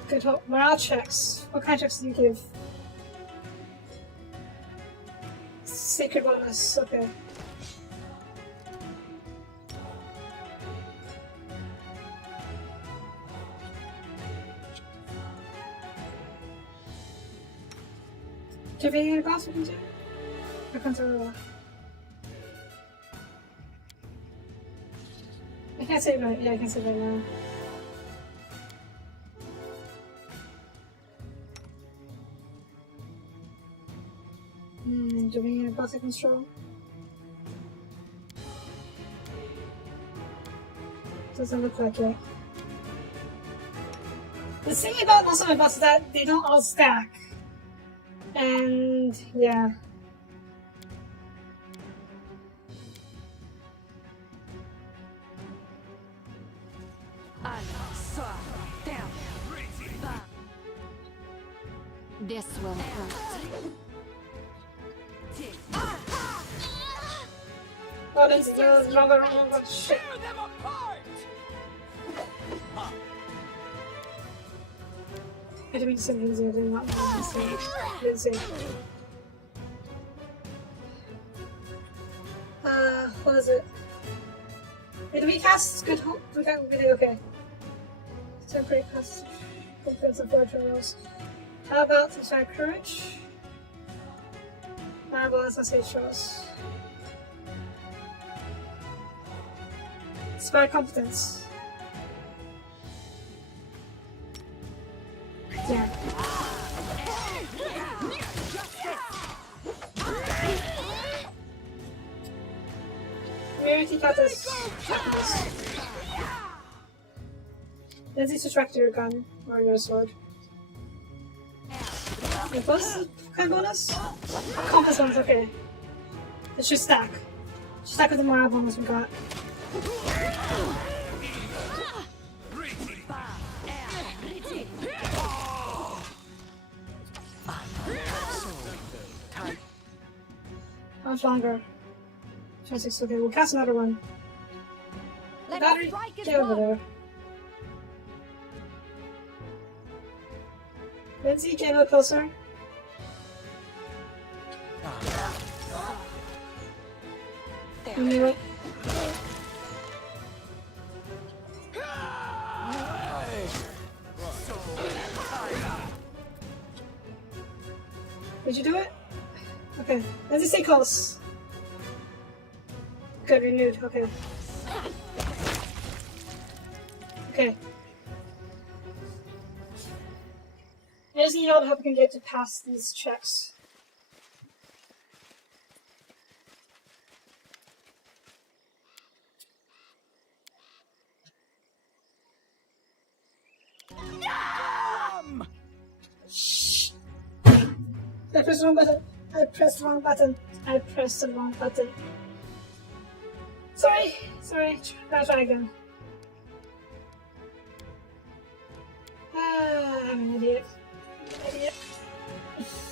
Good hope. Morale checks. What kind of checks do you give? Sacred wellness, okay. Do you have anything in the boss we can do? Or control? I can't save right. Yeah, I can save right now. Do we need a boss I can control? Doesn't look like it. The thing about most of my bosses is that they don't all stack. And yeah. This will hurt. Oh, this is wrong, shit. Tear them apart! I didn't mean to say Lindsay, I did not mean to say Lindsay. What is it? Wait, do we cast Good Hope? Okay. Temporary cast Confidence of Virtual Rules. How about Inspired Courage? Marble SSH shows. Spare competence. Yeah. Rarity got this. Let's subtract your gun or your sword. Your plus kind bonus? Compass ones, okay. It should stack. Stack with the morale bonus we got. How much longer? 26, okay, we'll cast another one. Let Battery, us strike as get over one. there. Lindsay, get a little closer. There. It. Did you do it? Okay, let's just stay close. Good, renewed, okay. Okay. I just need all the help I can get to pass these checks. Shh. I pressed the wrong button. I pressed the wrong button. I pressed the wrong button. Sorry. Sorry. I'll try again. I'm an idiot.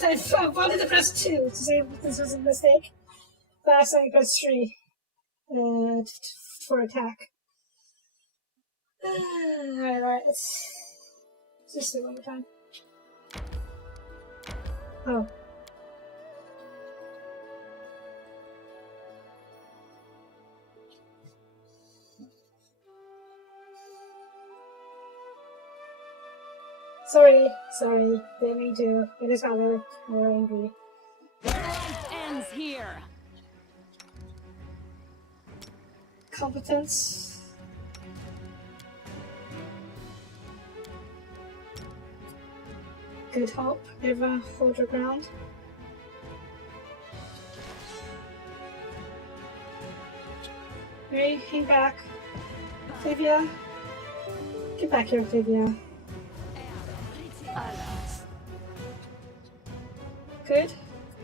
I wanted to press 2 to say this was a mistake. But I accidentally pressed 3 for attack. Alright, let's just do it one more time. Oh. Sorry, didn't mean to. I just got more angry. Life ends here. Competence. Good hope. Never hold your ground. Mary, hang back. Octavia. Get back here, Octavia. Good.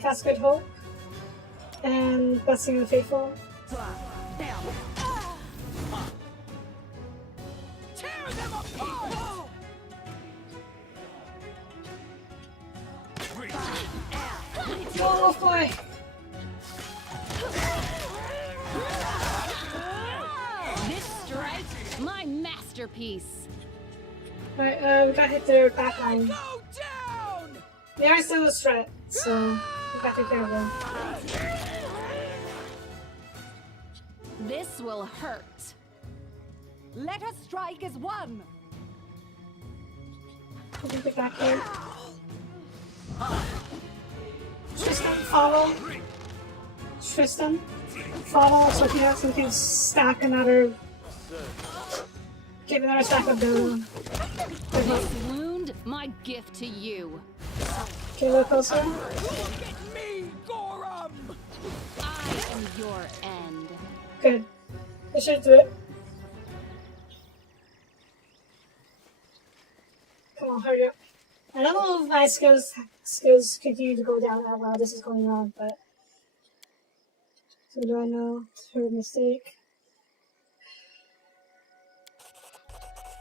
Cast Good Hope. And Blessing of the Faithful. Oh boy! This strike, my masterpiece. Alright, we got hit their back line. Go down! They are still a threat, so we got to take care of them. This will hurt. Let us strike as one. We can get back here. Tristan, follow. Tristan, follow so we can stack another. Give another stack of the. This wound, my gift to you. Okay, a little closer. Get me, Gorum! I am your end. Good. I should do it. Come on, hurry up. I don't know if my skills continue to go down while this is going on, but so do I know it's her mistake?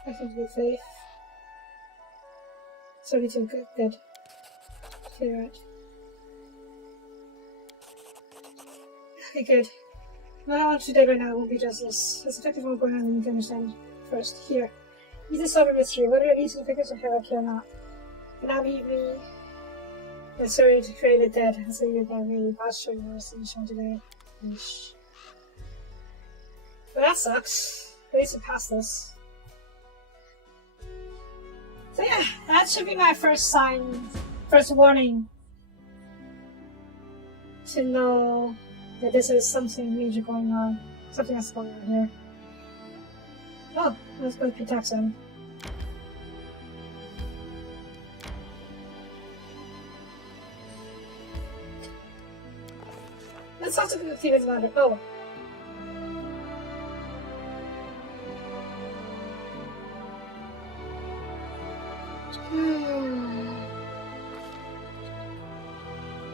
I think good faith. 32, good. Okay, right. Okay, good. What I want to do right now won't be justice. It's effective what's going on and you can understand first. Here. Use the solve mystery, whether it leads to the figures of hierarchy or not. But now leave me. I'm sorry to create the dead. I'll say you that really I'll show you the solution today. Ish. But that sucks. At least we passed this. So yeah, that should be my first sign, first warning to know that this is something major going on. Something that's going on here. Oh, let's go to Pitaxon. Let's talk to the Stevens about it. Oh.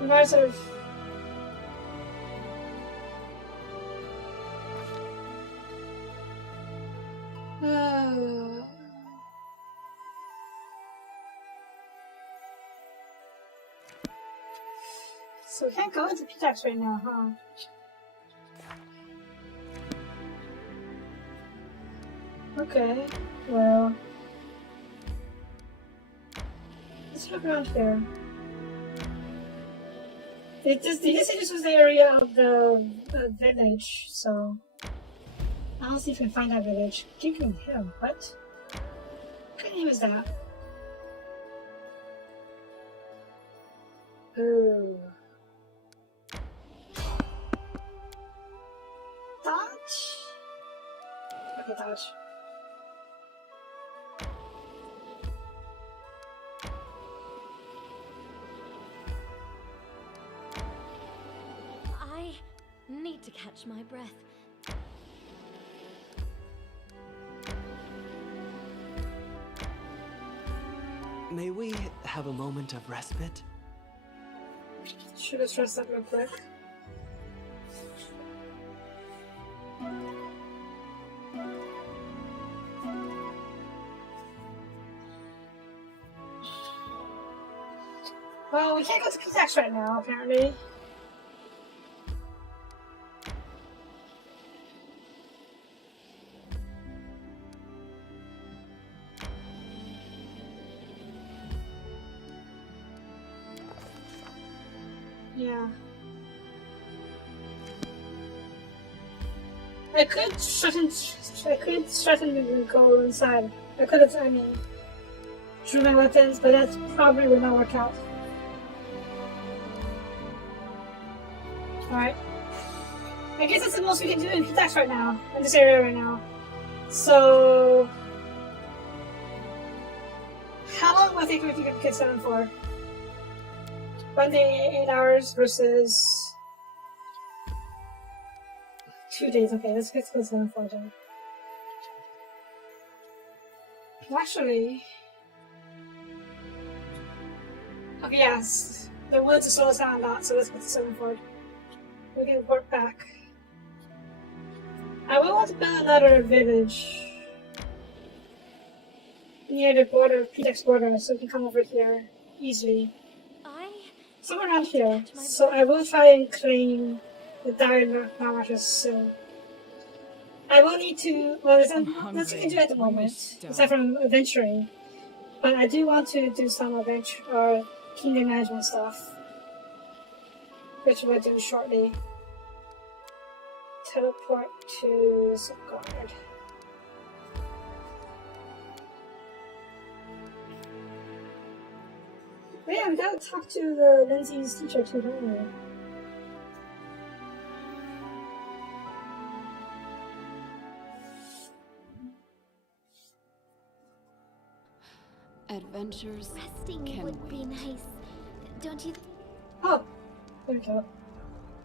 Regards of so we can't go into Pitax right now, huh? Okay, well, let's look around here. They just say this was the area of the village, so I'll see if we can find that village. Kicking him, what? What kind of name is that? Ooh. Dodge? Okay, dodge. I need to catch my breath. May we have a moment of respite? Should have stressed that real quick. Well, we can't go to Pitax right now, apparently. Yeah. I could threaten and go inside. I could have, drew my weapons, but that probably would not work out. Alright. I guess that's the most we can do in Pitax right now, in this area right now. So... how long do I think we can get 7 for? 1 day, 8 hours versus 2 days. Okay, let's get to 7 for then. Actually, okay, yes, the woods to slow us down a lot, so let's get to 7 for. We can work back. I will want to build another village near the border, Pitax border, so we can come over here easily. Somewhere around here. So I will try and claim the Dire Martyrs soon. I will need to, well, there's nothing you can do at the moment, aside from adventuring. But I do want to do some adventure or kingdom management stuff, which we'll do shortly. Teleport to Safeguard. But yeah, we gotta talk to the Lindsay's teacher too, don't we? Adventures Resting can would wait. be nice, don't you? Oh, there we go.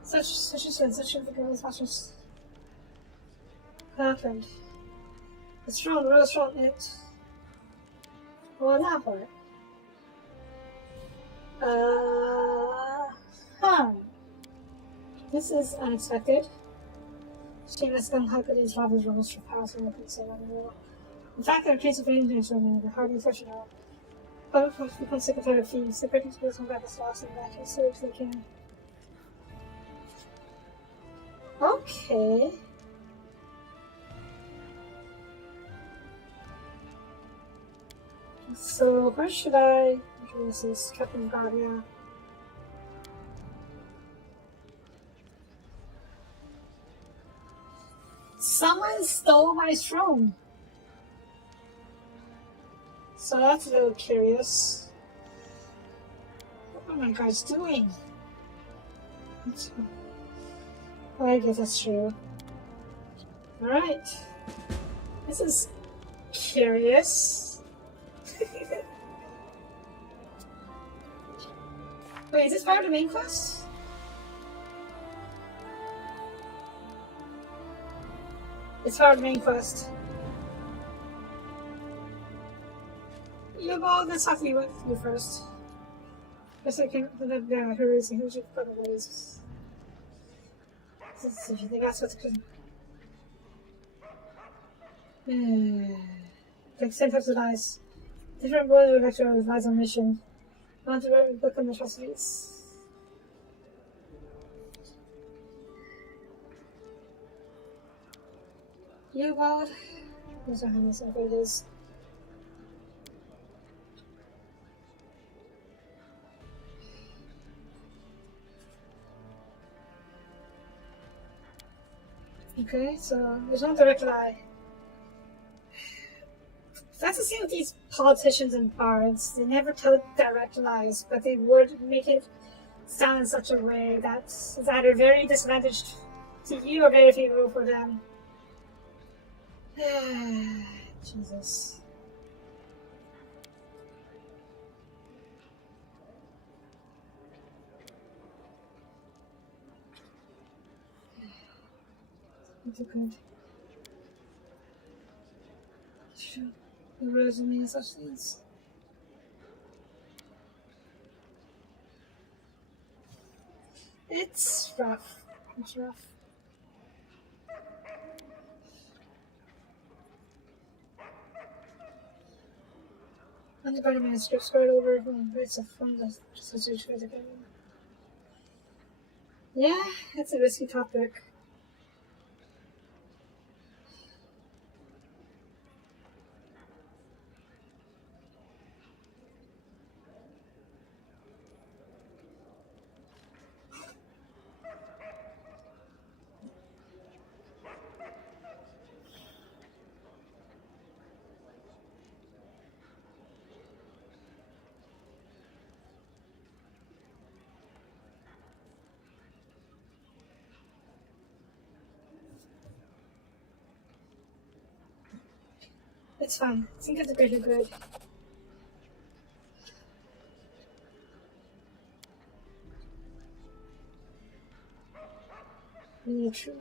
Such a girl's watches. What happened? It's wrong, what's wrong? Well, that part. This is unexpected. Shameless gun hypothesis levels rules for powers and weapons so unreal. In fact, there are cases of dangerous women that hardly professional. But of become secretary of thieves, the British will come back as lost and back as soon as they can. Okay. So where should I? This is Captain Guardia. Someone stole my throne. So that's a little curious. What are my guys doing? Well, I guess that's true. Alright. This is curious. Wait, is this part of the main quest? It's part of the main quest. You go, let's talk to you first. Guess I can't remember who is who's your brother is. If you think that's what's good. Like 10 types of dice. Different brother would actually advise on mission. Not to book on the atrocities. You God. Where's our hand? Where it is. Okay, so there's no direct lie. That's the same with these politicians and bards. They never tell direct lies, but they would make it sound in such a way that's either very disadvantaged to you or very favorable for them. Jesus. It's good. Sure. The resume and such things. It's rough. It's rough. And the better manuscript spread over bits of from the search for the game. Yeah, it's a risky topic. It's fine. I think it's a greater good. We need truth.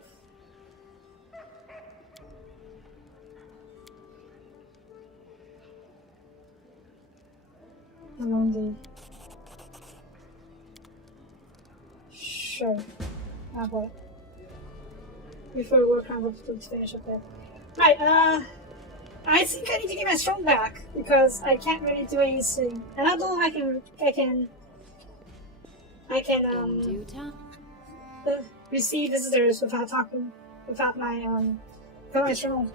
I'm on the... Sure. What? Before we work on let's finish up there. Right, I think I need to get my strong back because I can't really do anything. And I don't know if I can In due time. receive visitors without my strong.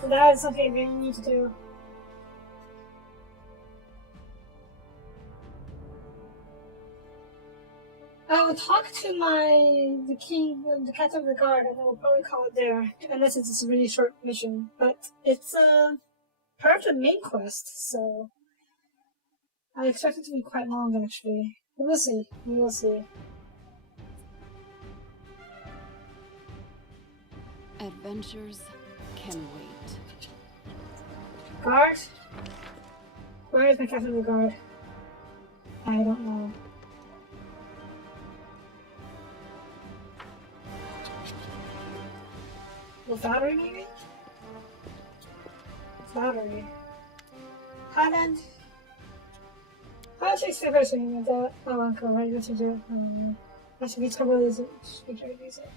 So that is something I really need to do. I will talk to the captain of the guard, and I will probably call it there, unless it's a really short mission. But it's part of the main quest, so I expect it to be quite long, actually. We will see. We will see. Adventures can wait. Guard? Where is my captain of the guard? I don't know. The Battery, maybe? Battery. Highland? I'll take step by step with that. Oh, Uncle, right? What to do? I should be trouble is it? Should try to use it.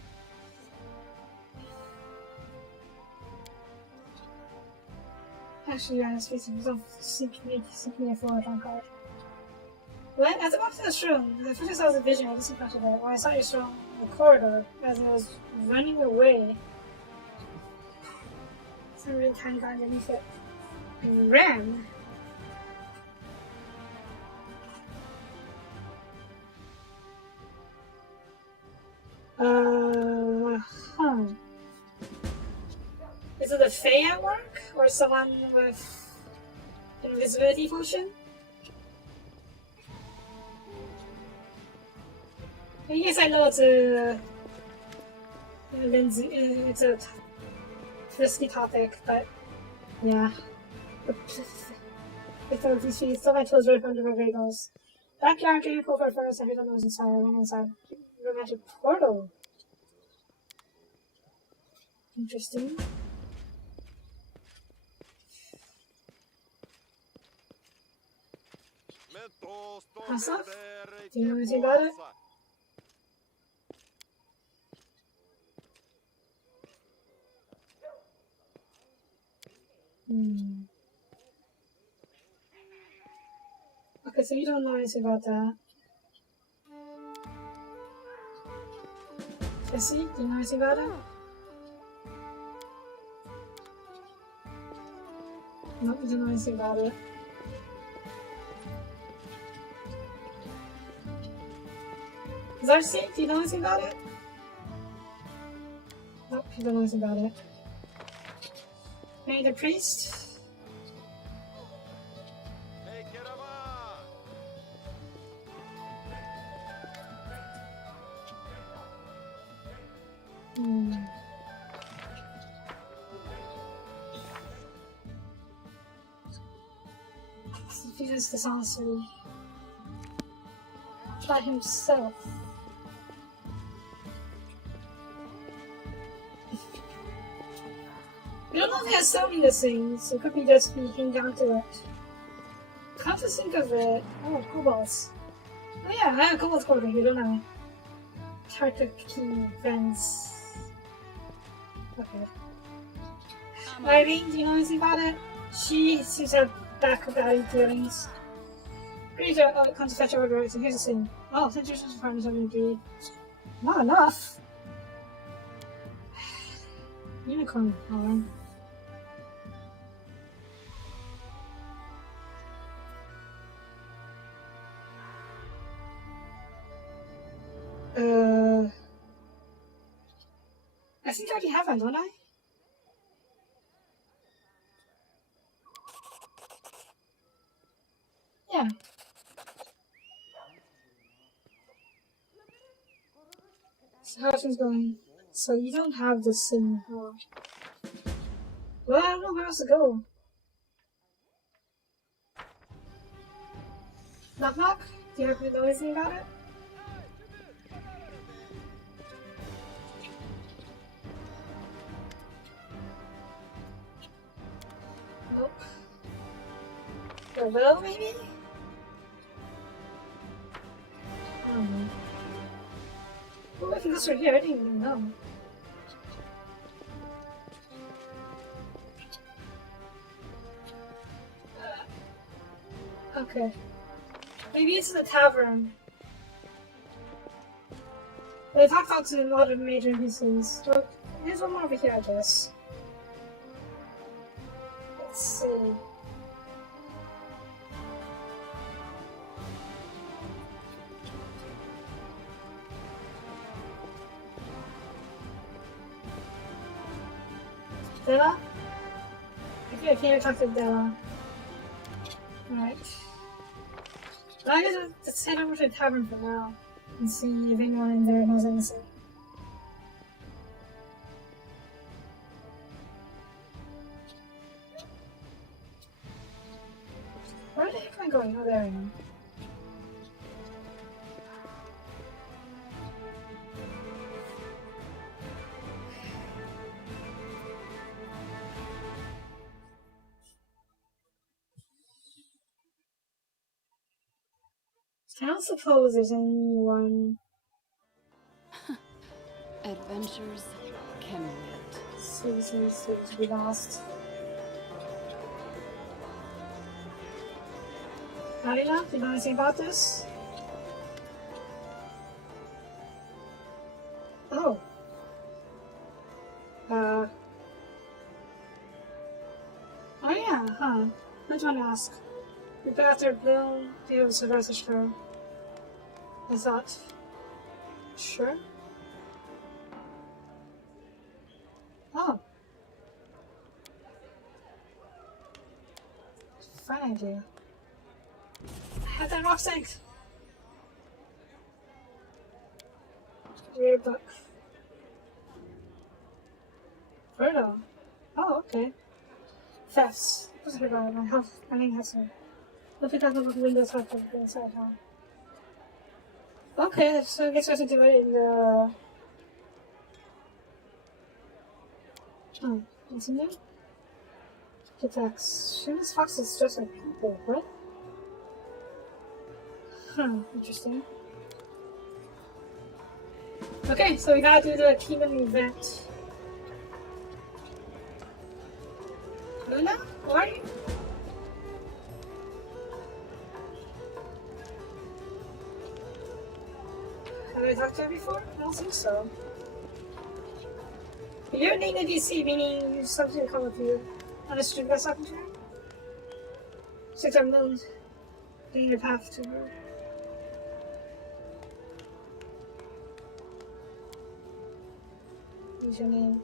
Actually, yeah, it's facing some simply a forward on card. When as I walked to this room, the first I saw was a vision. I just encountered it. When I saw your strong in the corridor as I was running away. Some really tiny guy underneath it. Ram? Is it a Fae at work? Or someone with invisibility potion? I guess I know it's a risky topic, but Yeah. With all these feet, still my toes right under my bagels. Backyard, can you pull for first? Everyone knows inside. One inside. Romantic portal. Interesting. Asaf? Do you know anything about it? Hmm. Okay, so you don't know anything about that. Jesse, do you know anything about it? Nope, you don't know anything about it. Darcy, do you know anything about it? Nope, you don't know anything about it. Maybe the priest? Hmm. He uses this answer by himself. We don't know if he has so many things. It could be just being down to it. Come to think of it. Oh, kobolds. Oh yeah, I have a kobold quarter here, don't I? Tartuki friends. Okay. Irene, do you know anything about it? She seems to have back about feelings. Greater, oh, it comes to fetch our orders, and here's the thing. Oh, since you're supposed to find something to do. Not enough. Unicorn, alright. I think I already have one, don't I? Yeah. So how's things going? So you don't have this thing. Oh. Well, I don't know where else to go. Knock knock? Do you happen to know anything about it? Nope. The will, maybe? I don't know. Well, if this were here, I didn't even know. Okay. Maybe it's in the tavern. They talked about to a lot of major NPCs. Well, there's one more over here, I guess. Let's see. Della? I can't talk to Della. Alright. Well, I guess let's head over to the tavern for now and see if anyone in there knows anything. Where the heck am I going? Oh, there I am. I don't suppose there's anyone. Adventures can wait. Seriously, to be lost. Marina, do you know anything about this? Oh. Oh yeah, huh. I just want to ask. The battered bloom, the other survivors sure. I thought. Sure? Oh. Fine idea. I had that rock sank. Weird book. Birdo. Oh, okay. Thefts. What's it about? My house. My name has to. Look at that little windows up on the inside now. Okay, so I guess I have to do it in the. Oh, what's in there? Attacks. Shameless foxes just like people, what? Huh, interesting. Okay, so we gotta do the Kingmaker event. Luna? Where are you? Have I talked to her before? I don't think so. Your name in DC, meaning you something come with you. On the street, that's talking to her? 6 moons. In your path to her. What's your name?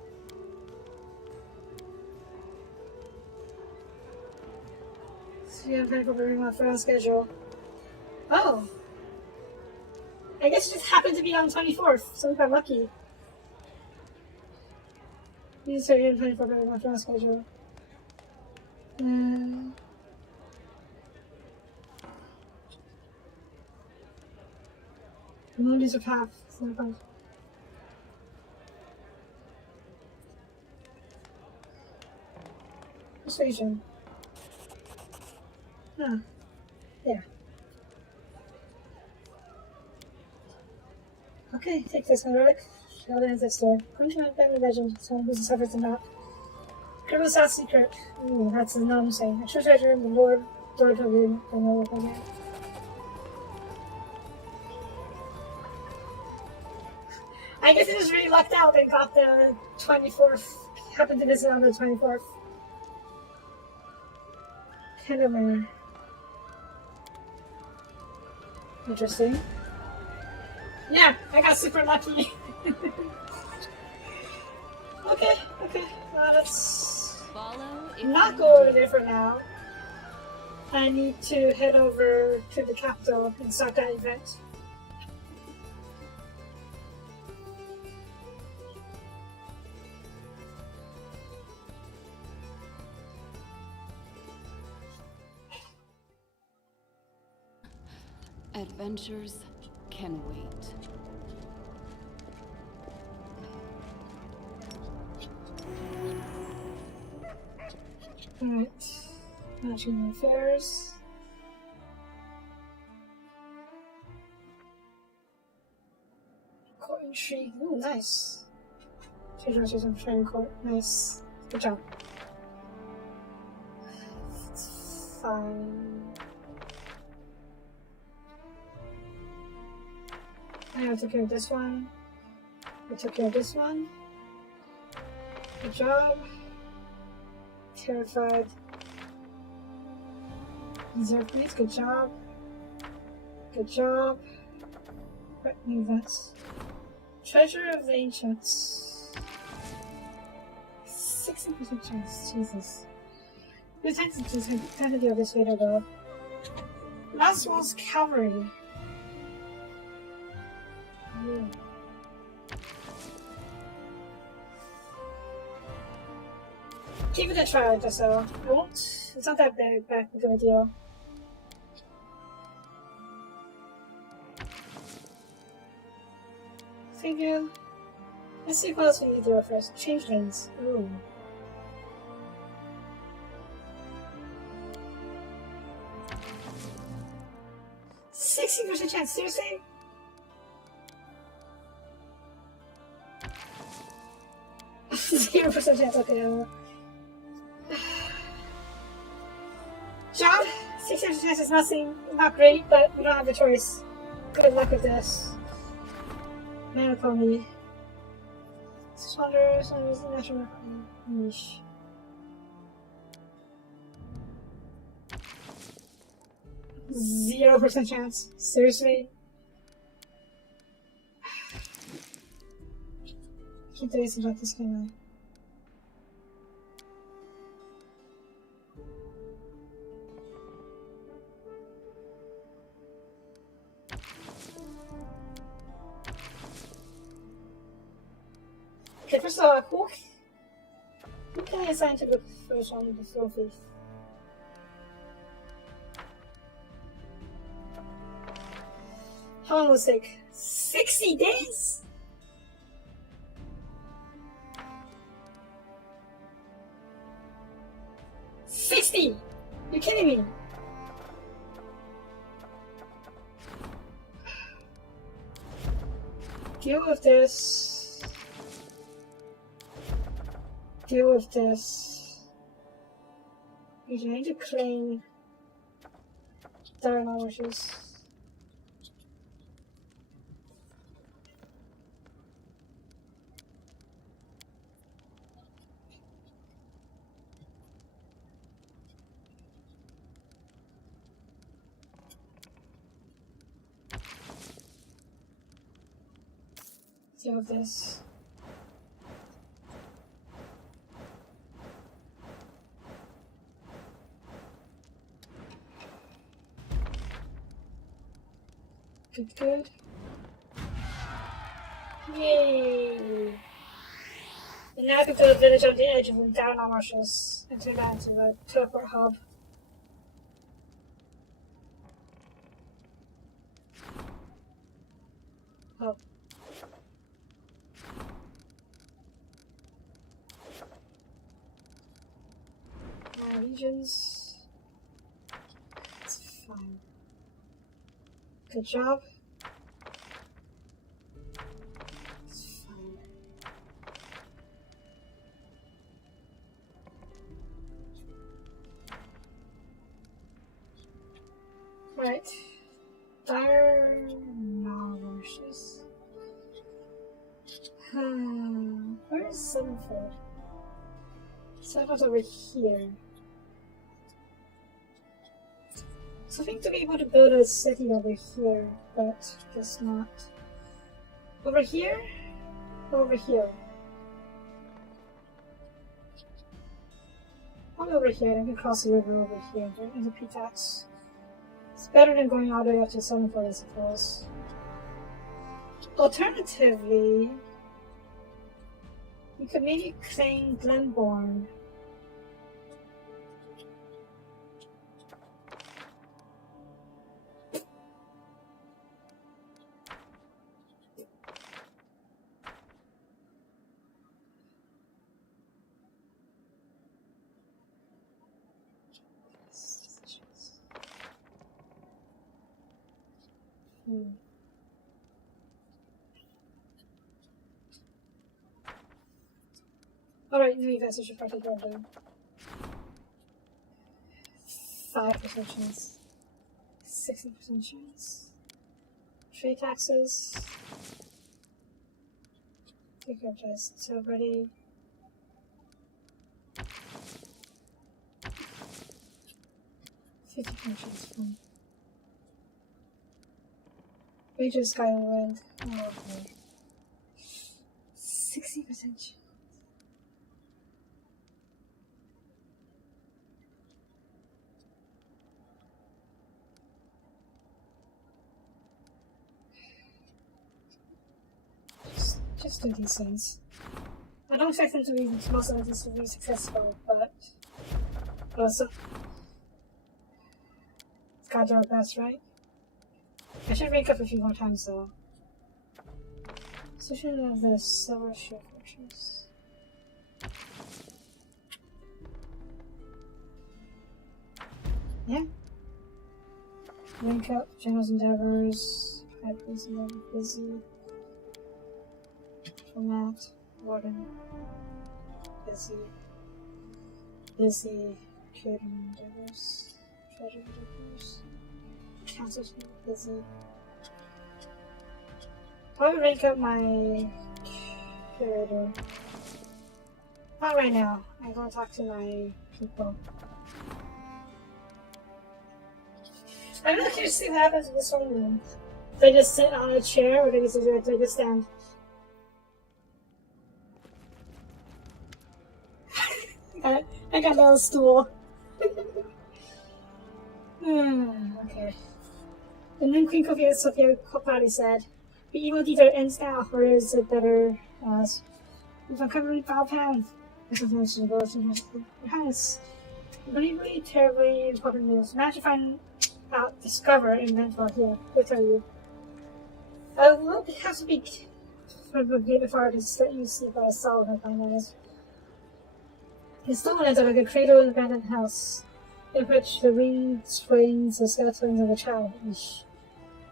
So you have to go my friend's schedule. Oh! I guess it just happened to be on the 24th, so we got lucky. You said you're planning for my friend's schedule. The moon is a path. Persuasion. Huh. Yeah. Okay, take this one, relic. Show the ancestor. Come to my family legend. Someone who's suffered from that. Criminal South secret. Ooh, that's the nom saying. A true treasure in the Lord of the Room. I know what I mean. I guess it just really lucked out they got the 24th. Happened to visit on the 24th. Kind of interesting. Yeah, I got super lucky. Okay. Let's not go over there for now. I need to head over to the capital and start that event. Adventures can wait. Alright. Matching affairs. Court intrigue. Ooh, nice. Change horses and training court. Nice. Good job. It's fine. I took care of this one. I took care of this one. Good job. Terrified. Reserve please. Good job. Good job. Right, new events. Treasure of the Ancients. 60% chance. Jesus. Good times to do this later though. Last one's cavalry. Yeah. Give it a try, just so. I won't. It's not that big of a deal. Thank you. Let's see what else we need to do first. Change lanes. Ooh. %60 chance, seriously? %0 chance, okay. Job, 60% chance is nothing, not great, but we don't have a choice. Good luck with this. Man call me. 600, so national niche. %0 chance. Seriously? Keep the race about this game. Okay, first of all, who Recently assigned to the first one with the trophy. How long will it take? 60 days? You're kidding me? Deal with this. Deal with this. You need to claim Darren wishes. Deal with this. Good. Yay! And now I can build a village on the edge of the down marshes and turn that into a teleport hub. Oh. My regions. It's fine. Good job. It's fine. Right. Dire marshes. Where is Sevenfold? Sevenfold's over here. Something to be able to build a city over here, but guess not. Over here? Over here. I'll over here, I can cross the river over here. There is a P-tax. It's better than going all the way up to Sevenfold, I suppose. Alternatively, you could maybe claim Glenbourne. Alright, new events should probably go down. 5% chance. 60% chance. Trade taxes. Take care of this. So ready. Chance. Major Sky and Wind. Oh, okay. 60% chance. Just do these things. I don't expect them to be most of this to be successful, but also it's gotta do our best, right? I should rank up a few more times though. Position of the Silver Shield Fortress. Yeah. Rank up General's Endeavors. High Priest Endeavor busy. Format. Warden. Busy. Curator Endeavors. Treasure Endeavors. Council's busy. Probably rank up my curator. Not right now. I'm gonna talk to my people. I'm not curious to see what happens in this one room. They just sit on a chair or they just stand. I got a little stool. Okay. The new Queen Sophia Kopali said, the evil deed ends now, or is it better? We've uncovered 5 pounds. Sometimes she goes to your highness. Unbelievably, terribly important news. Managed to find out, discover, invent while here. We'll tell you. Well, it has to be from the gate of artists that you see by a solid and find out. His stone ends like a cradle in an abandoned house, in which the reeds, flames, the skeletons of a child.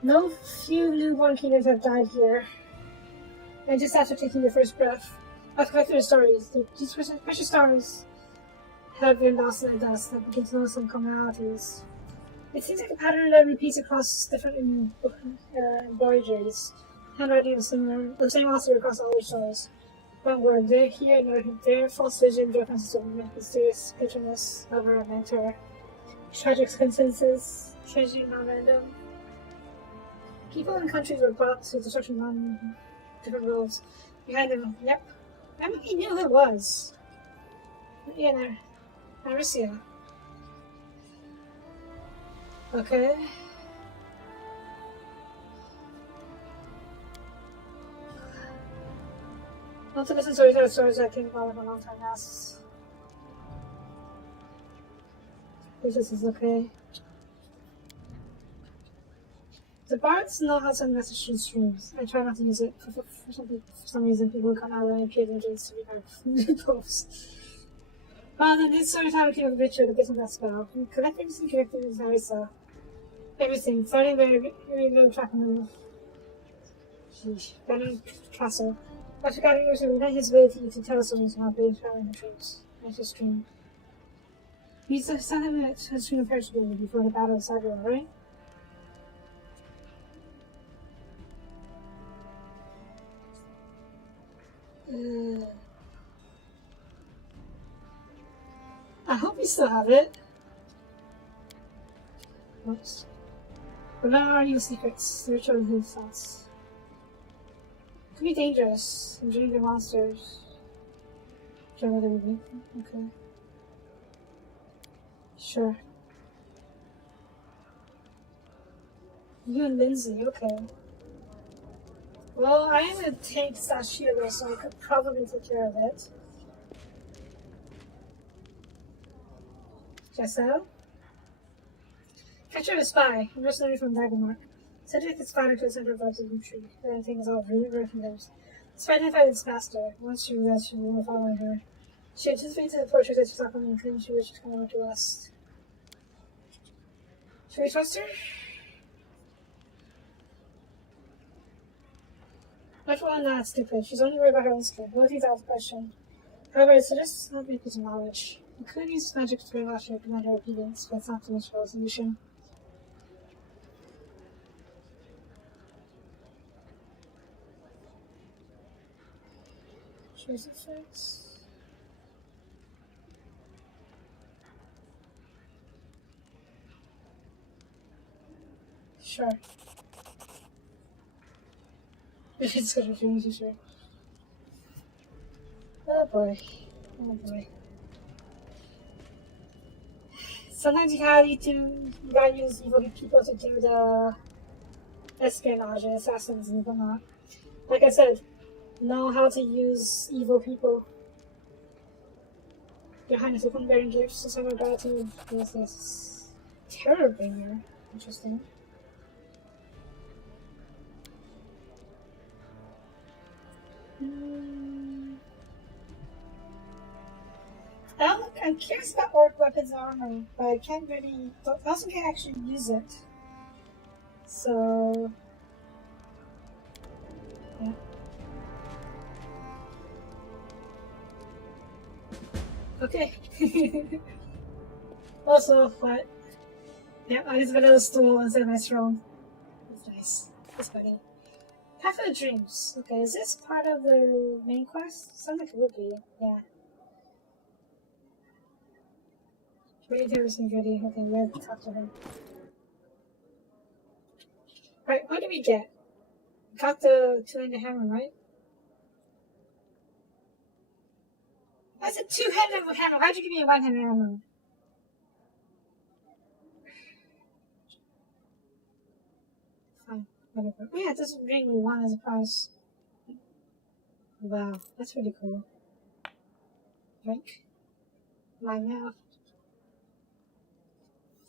No few newborn kingdoms have died here. And just after taking their first breath, I've collected the stories. These precious stories have been lost in the dust that begin to know some commonalities. It seems like a pattern that repeats across different embroideries. Handwriting the same author across all their stories. One word, there, here, and there, false vision, references to mysterious bitterness, lover, mentor, tragic coincidences, tragedy non-random. People and countries were brought to destruction on different roads. Behind them, yep. I mean, he knew who it was. Yeah, Maricia. Okay. Not to listen to stories that came about a long time past. This is okay. The bards know how to send messages through streams. I try not to use it. For some reason, people come out and appear in games to read our posts. Well, then this sort of time came with Richard, the business that spell. We collected some characters and Marissa. Everything, starting very little tracking them. Sheesh. Venom Castle. After guiding us, we met his ability to tell us something from how big traveling the troops. Nice to stream. We used to send him a stream of perishable before the Battle of Cyber, right? I hope we still have it. Oops. But now our new secrets. They're showing his thoughts. Could be dangerous. Enjoying the monsters. Show them with me. Okay. Sure. You and Lindsay, okay. Well, I am a tank slash hero, so I could probably take care of it. Guess so? Catcher a spy. I'm mercenary from Daggermark. Subject the spider to the center of the intrigue. Everything is all working there. Spider fights faster. Once she realized we were following her. She anticipated the portrait that she saw coming and claimed she wished to come over to us. Should we trust her? Not for one, not stupid. She's only worried about her own skin. Loyalty's out of the question. However, it suggests not make it knowledge. We could use magic to bring out her commander obedience, but it's not too much for a solution. Choose effects. Sure. If it's good for me, sure. Oh boy. Oh boy. Sometimes you gotta use evil people to do the espionage, assassins, and whatnot. Like I said, know how to use evil people. Your Highness, upon bearing gifts to summer gratitude. Yes, this terror bringer. Interesting. I'm curious about orc weapons and armor, but I can't really. I also can't actually use it. So. Yeah. Okay. Also, what? Yeah, I just got a stool instead of my throne. That's nice. That's funny. Path of the Dreams. Okay, is this part of the main quest? Sounds like it would be. Yeah. Ready to everything ready. Okay, we have to talk to him. Right, what did we get? We got the two-handed hammer, right? That's a two-handed hammer. How'd you give me a one-handed hammer? Fine, whatever. Oh yeah, it doesn't ring me one as a prize. Wow, that's really cool. Like, my map.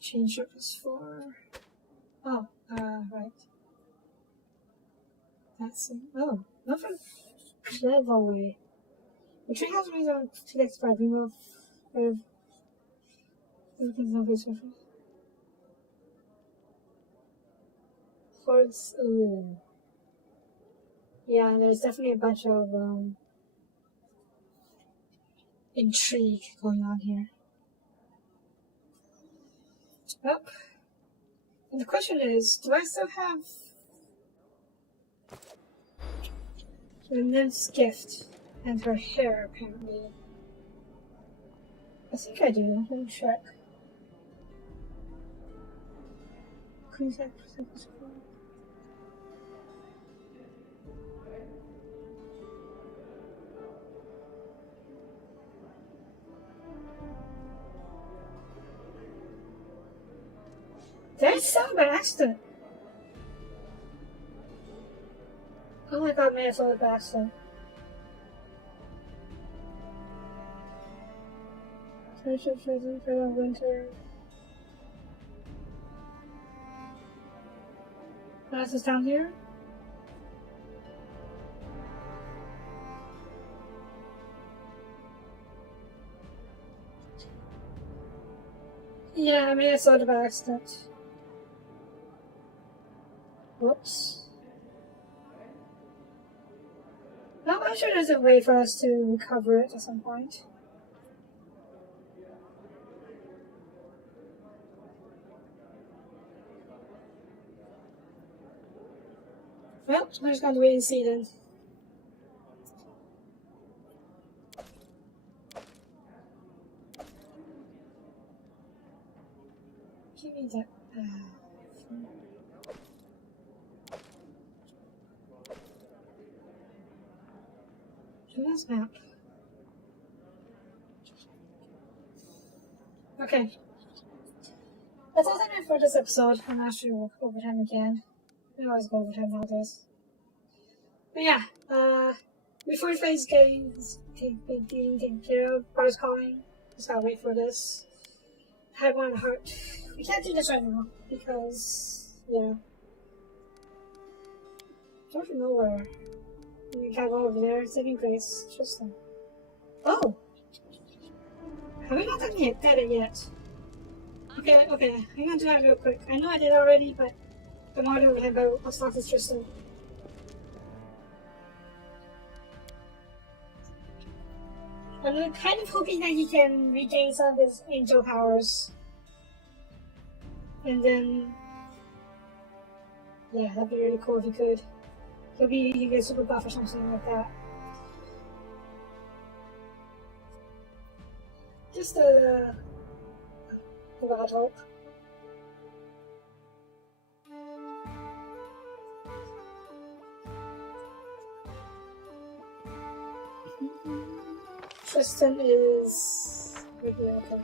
Change purpose for. Oh, right. That's it. Oh, nothing clever way. The tree has ways of to expert remove everything's not good surface. Hordes. Ooh. Yeah, there's definitely a bunch of intrigue going on here. Oh. And the question is, do I still have the nymph's gift and her hair, apparently? I think I do. Let me check. Did I sell it by accident? Oh my god, man, I sold it by accident. Friendship present for the winter. That's just down here? Yeah, I mean, I sold it by accident. Whoops. No, I'm sure there's a way for us to recover it at some point. Well, we're just going to wait and see then. Give me that. Last map. Okay. That's all I meant for this episode. I'm not sure we'll go overtime again. We always go overtime nowadays. But yeah, before the phase games being taken care of, I was calling. Just gotta wait for this. I had one in the heart. We can't do this right now because, yeah. Don't even know where. We can't go over there. Saving grace. Interesting. Oh! Have we not done it yet? Okay, I'm gonna do that real quick. I know I did already, but the more I do it, I'll start this Tristan. I'm kind of hoping that he can regain some of his angel powers. And then... yeah, that'd be really cool if he could. He can get super buff or something like that. Just a lot of hope. Tristan is right here, okay.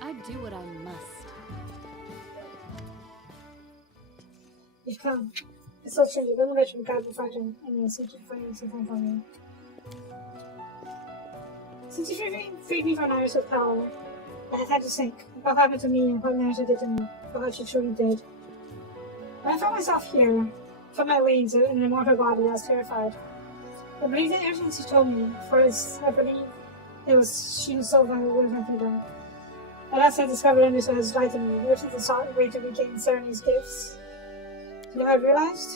I do what I must. You've come. It's so strange. I'm gonna let you grab the fighter and then see if you find something for me. Since you freed me from Iris with power, I have had to think what happened to me and what Iris did to me, or what she truly did. When I found myself here, found my way into an immortal body, I was terrified. I believed in everything she told me, for I believe she was so valuable with my freedom. At last I discovered and understood his light in me, everything that sought a way to regain Serene's gifts. You know what I realized?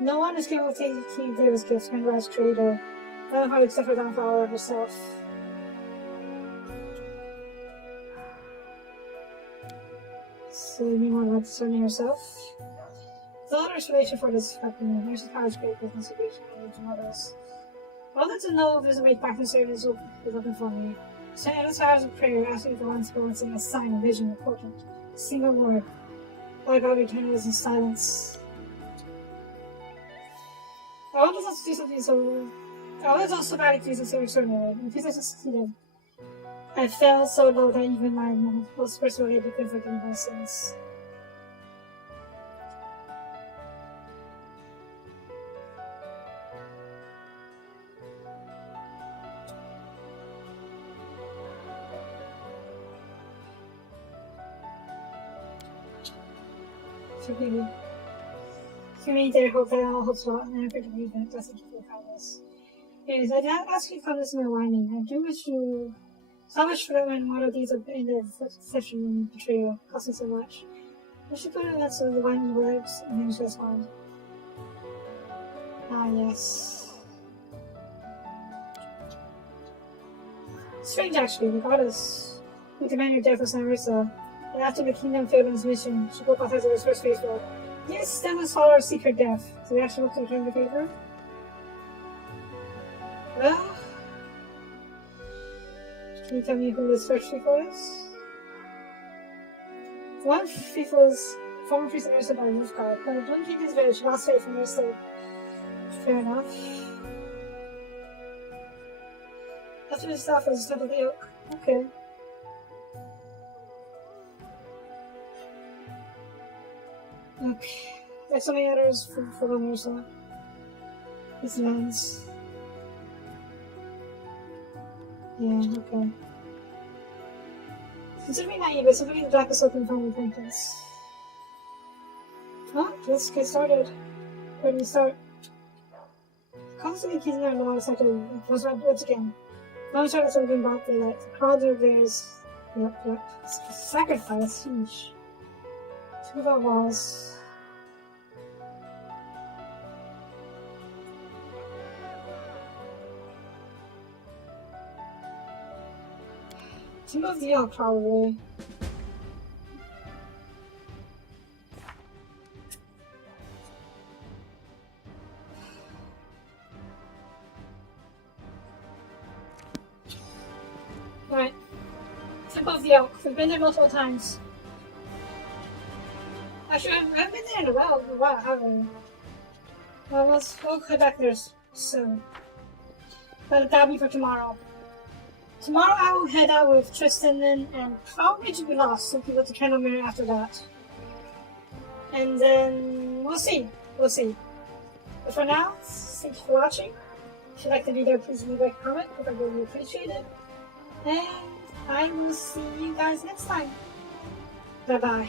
No one is capable of taking King David's gifts when God's creator. I don't know how to accept her downfall herself. So you mean more about discerning herself? There's a lot of explanation for this happening. There's power's great business of reaching and to others. I wanted to know if there's a way back to serve is looking for me. So I endless hours of prayer asking for one spirit saying a sign, a vision, a portent. A single word. All I got returned was in silence. I wanted us to do something so... I wanted us so badly to do something so extraordinary. And because I succeeded, I fell so low that even my most persuaded couldn't forgive my sins. to be humanitarian hope that all hopes not, and effort to believe that it doesn't give you kindness. Anyways, I did ask you to come listen to my whining. I do wish to so much for that when one of these in the deception and betrayal cost me so much. I should put in that so the whining words and then just respond. Ah, yes. Strange, actually, the goddess who demanded your death was Narissa, and after the kingdom failed in its mission, she broke off as it was first faithful. Yes, that was follow our secret death. So they actually looked to return the favor? Well, can you tell me who this first faithful is? One faithful is former priest of Narissa by Wolfguard, but I don't think his village lost faith in Narissa. Fair enough. After this stuff was Temple of the Oak. Okay. Look, there's so many others for Narissa. These lands. Yeah, okay. Considering naive, but simply the blackest open from repentance. Well, let's get started. Where do we start? Constantly keeping our law sector was my woods again. Long shot has been brought daylight. Crowds of bears. Yep. Sacrifice, sheesh. Two of our walls. Two of the elk, probably. Right. Temple of the Elk. We've been there multiple times. Actually, I haven't been there in a while, have we? Well, we'll head back there soon. But that'll be for tomorrow. Tomorrow I will head out with Tristan then, and probably to be lost, so people to Candlemere after that. And then we'll see. But for now, thank you for watching. If you like the video, please leave a comment. I would really appreciate it. And I will see you guys next time. Bye bye.